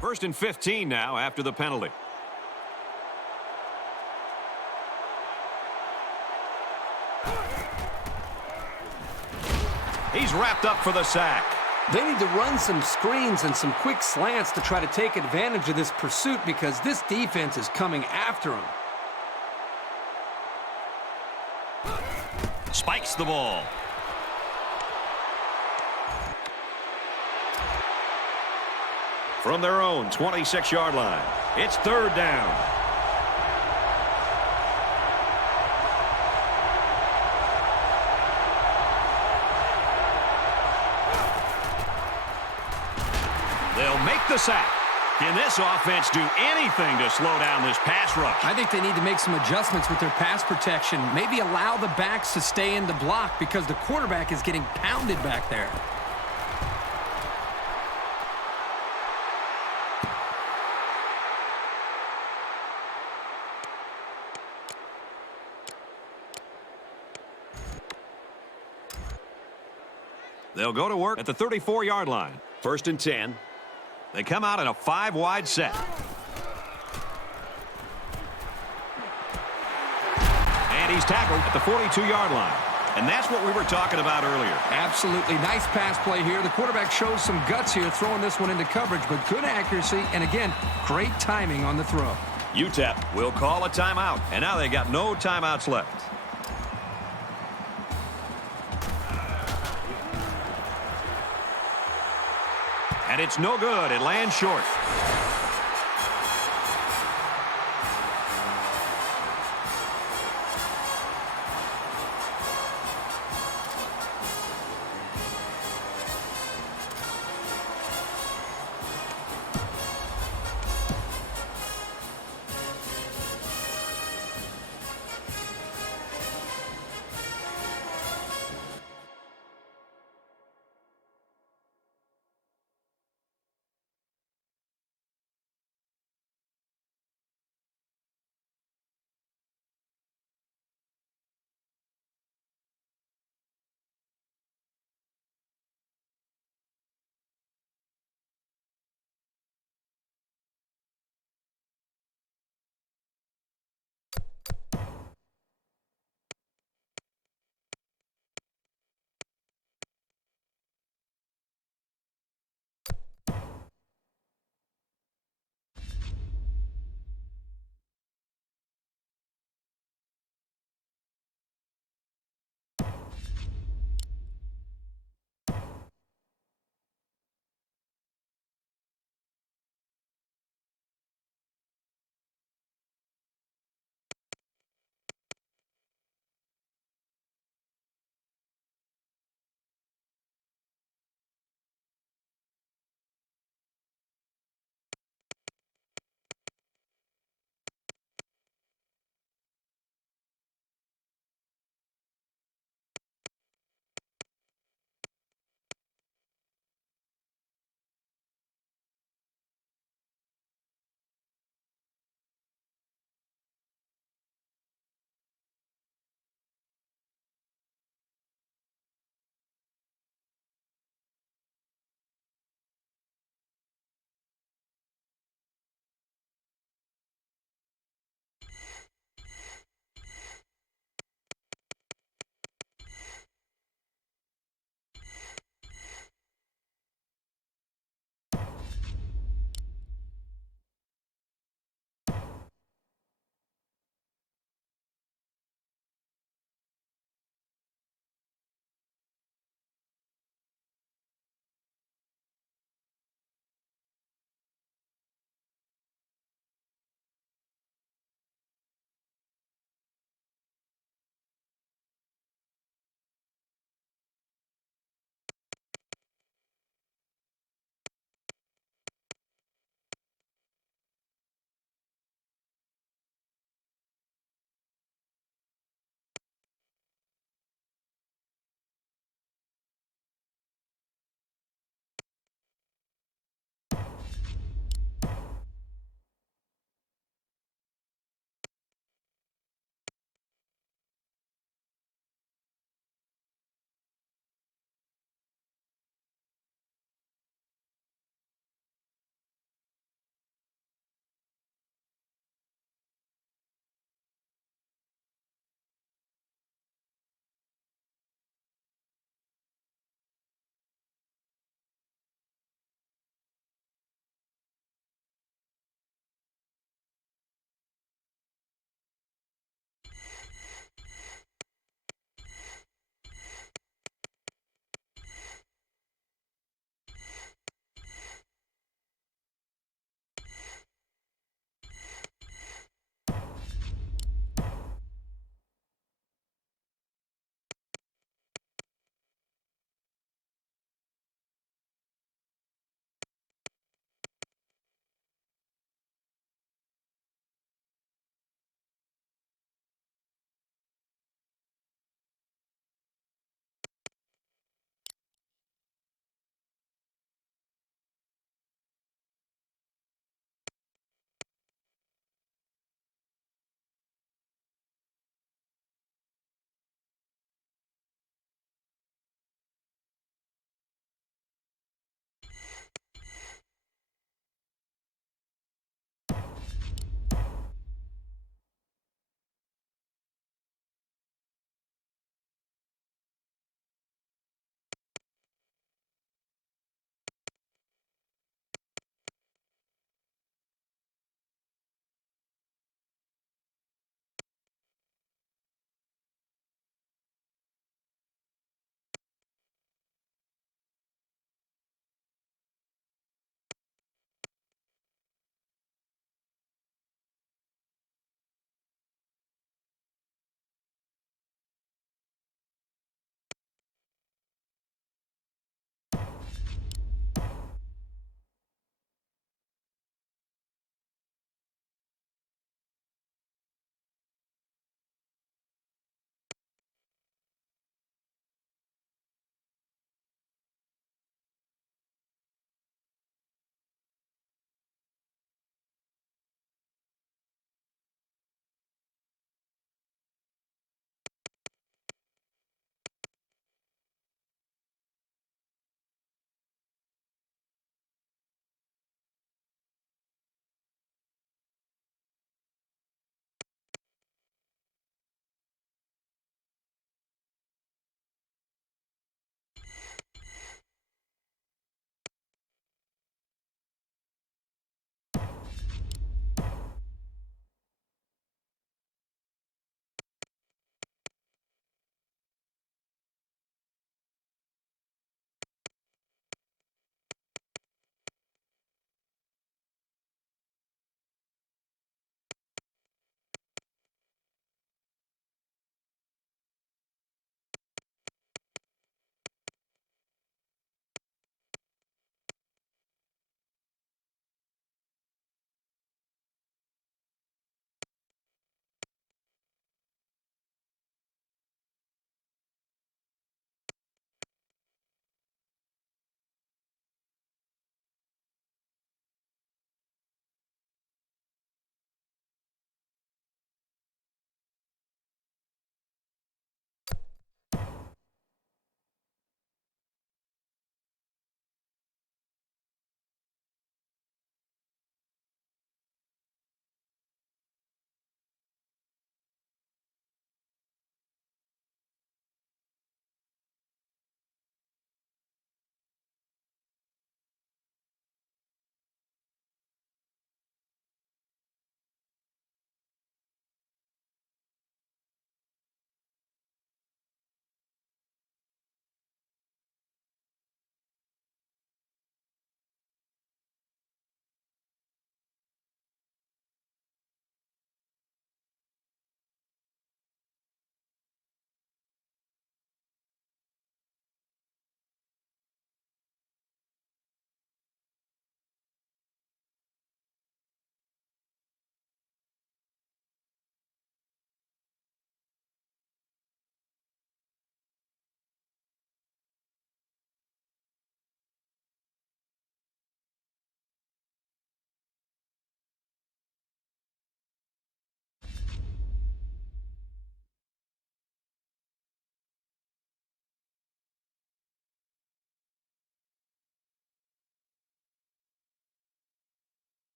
First and 15 now after the penalty. He's wrapped up for the sack. They need to run some screens and some quick slants to try to take advantage of this pursuit because this defense is coming after him. Spikes the ball. From their own 26-yard line, it's third down. They'll make the sack. Can this offense do anything to slow down this pass rush? I think they need to make some adjustments with their pass protection. Maybe allow the backs to stay in the block because the quarterback is getting pounded back there. They'll go to work at the 34-yard line. First and 10. They come out in a 5-wide set. And he's tackled at the 42-yard line. And that's what we were talking about earlier. Absolutely. Nice pass play here. The quarterback shows some guts here throwing this one into coverage, but good accuracy, and again, great timing on the throw. UTEP will call a timeout, and now they got no timeouts left. And it's no good. It lands short.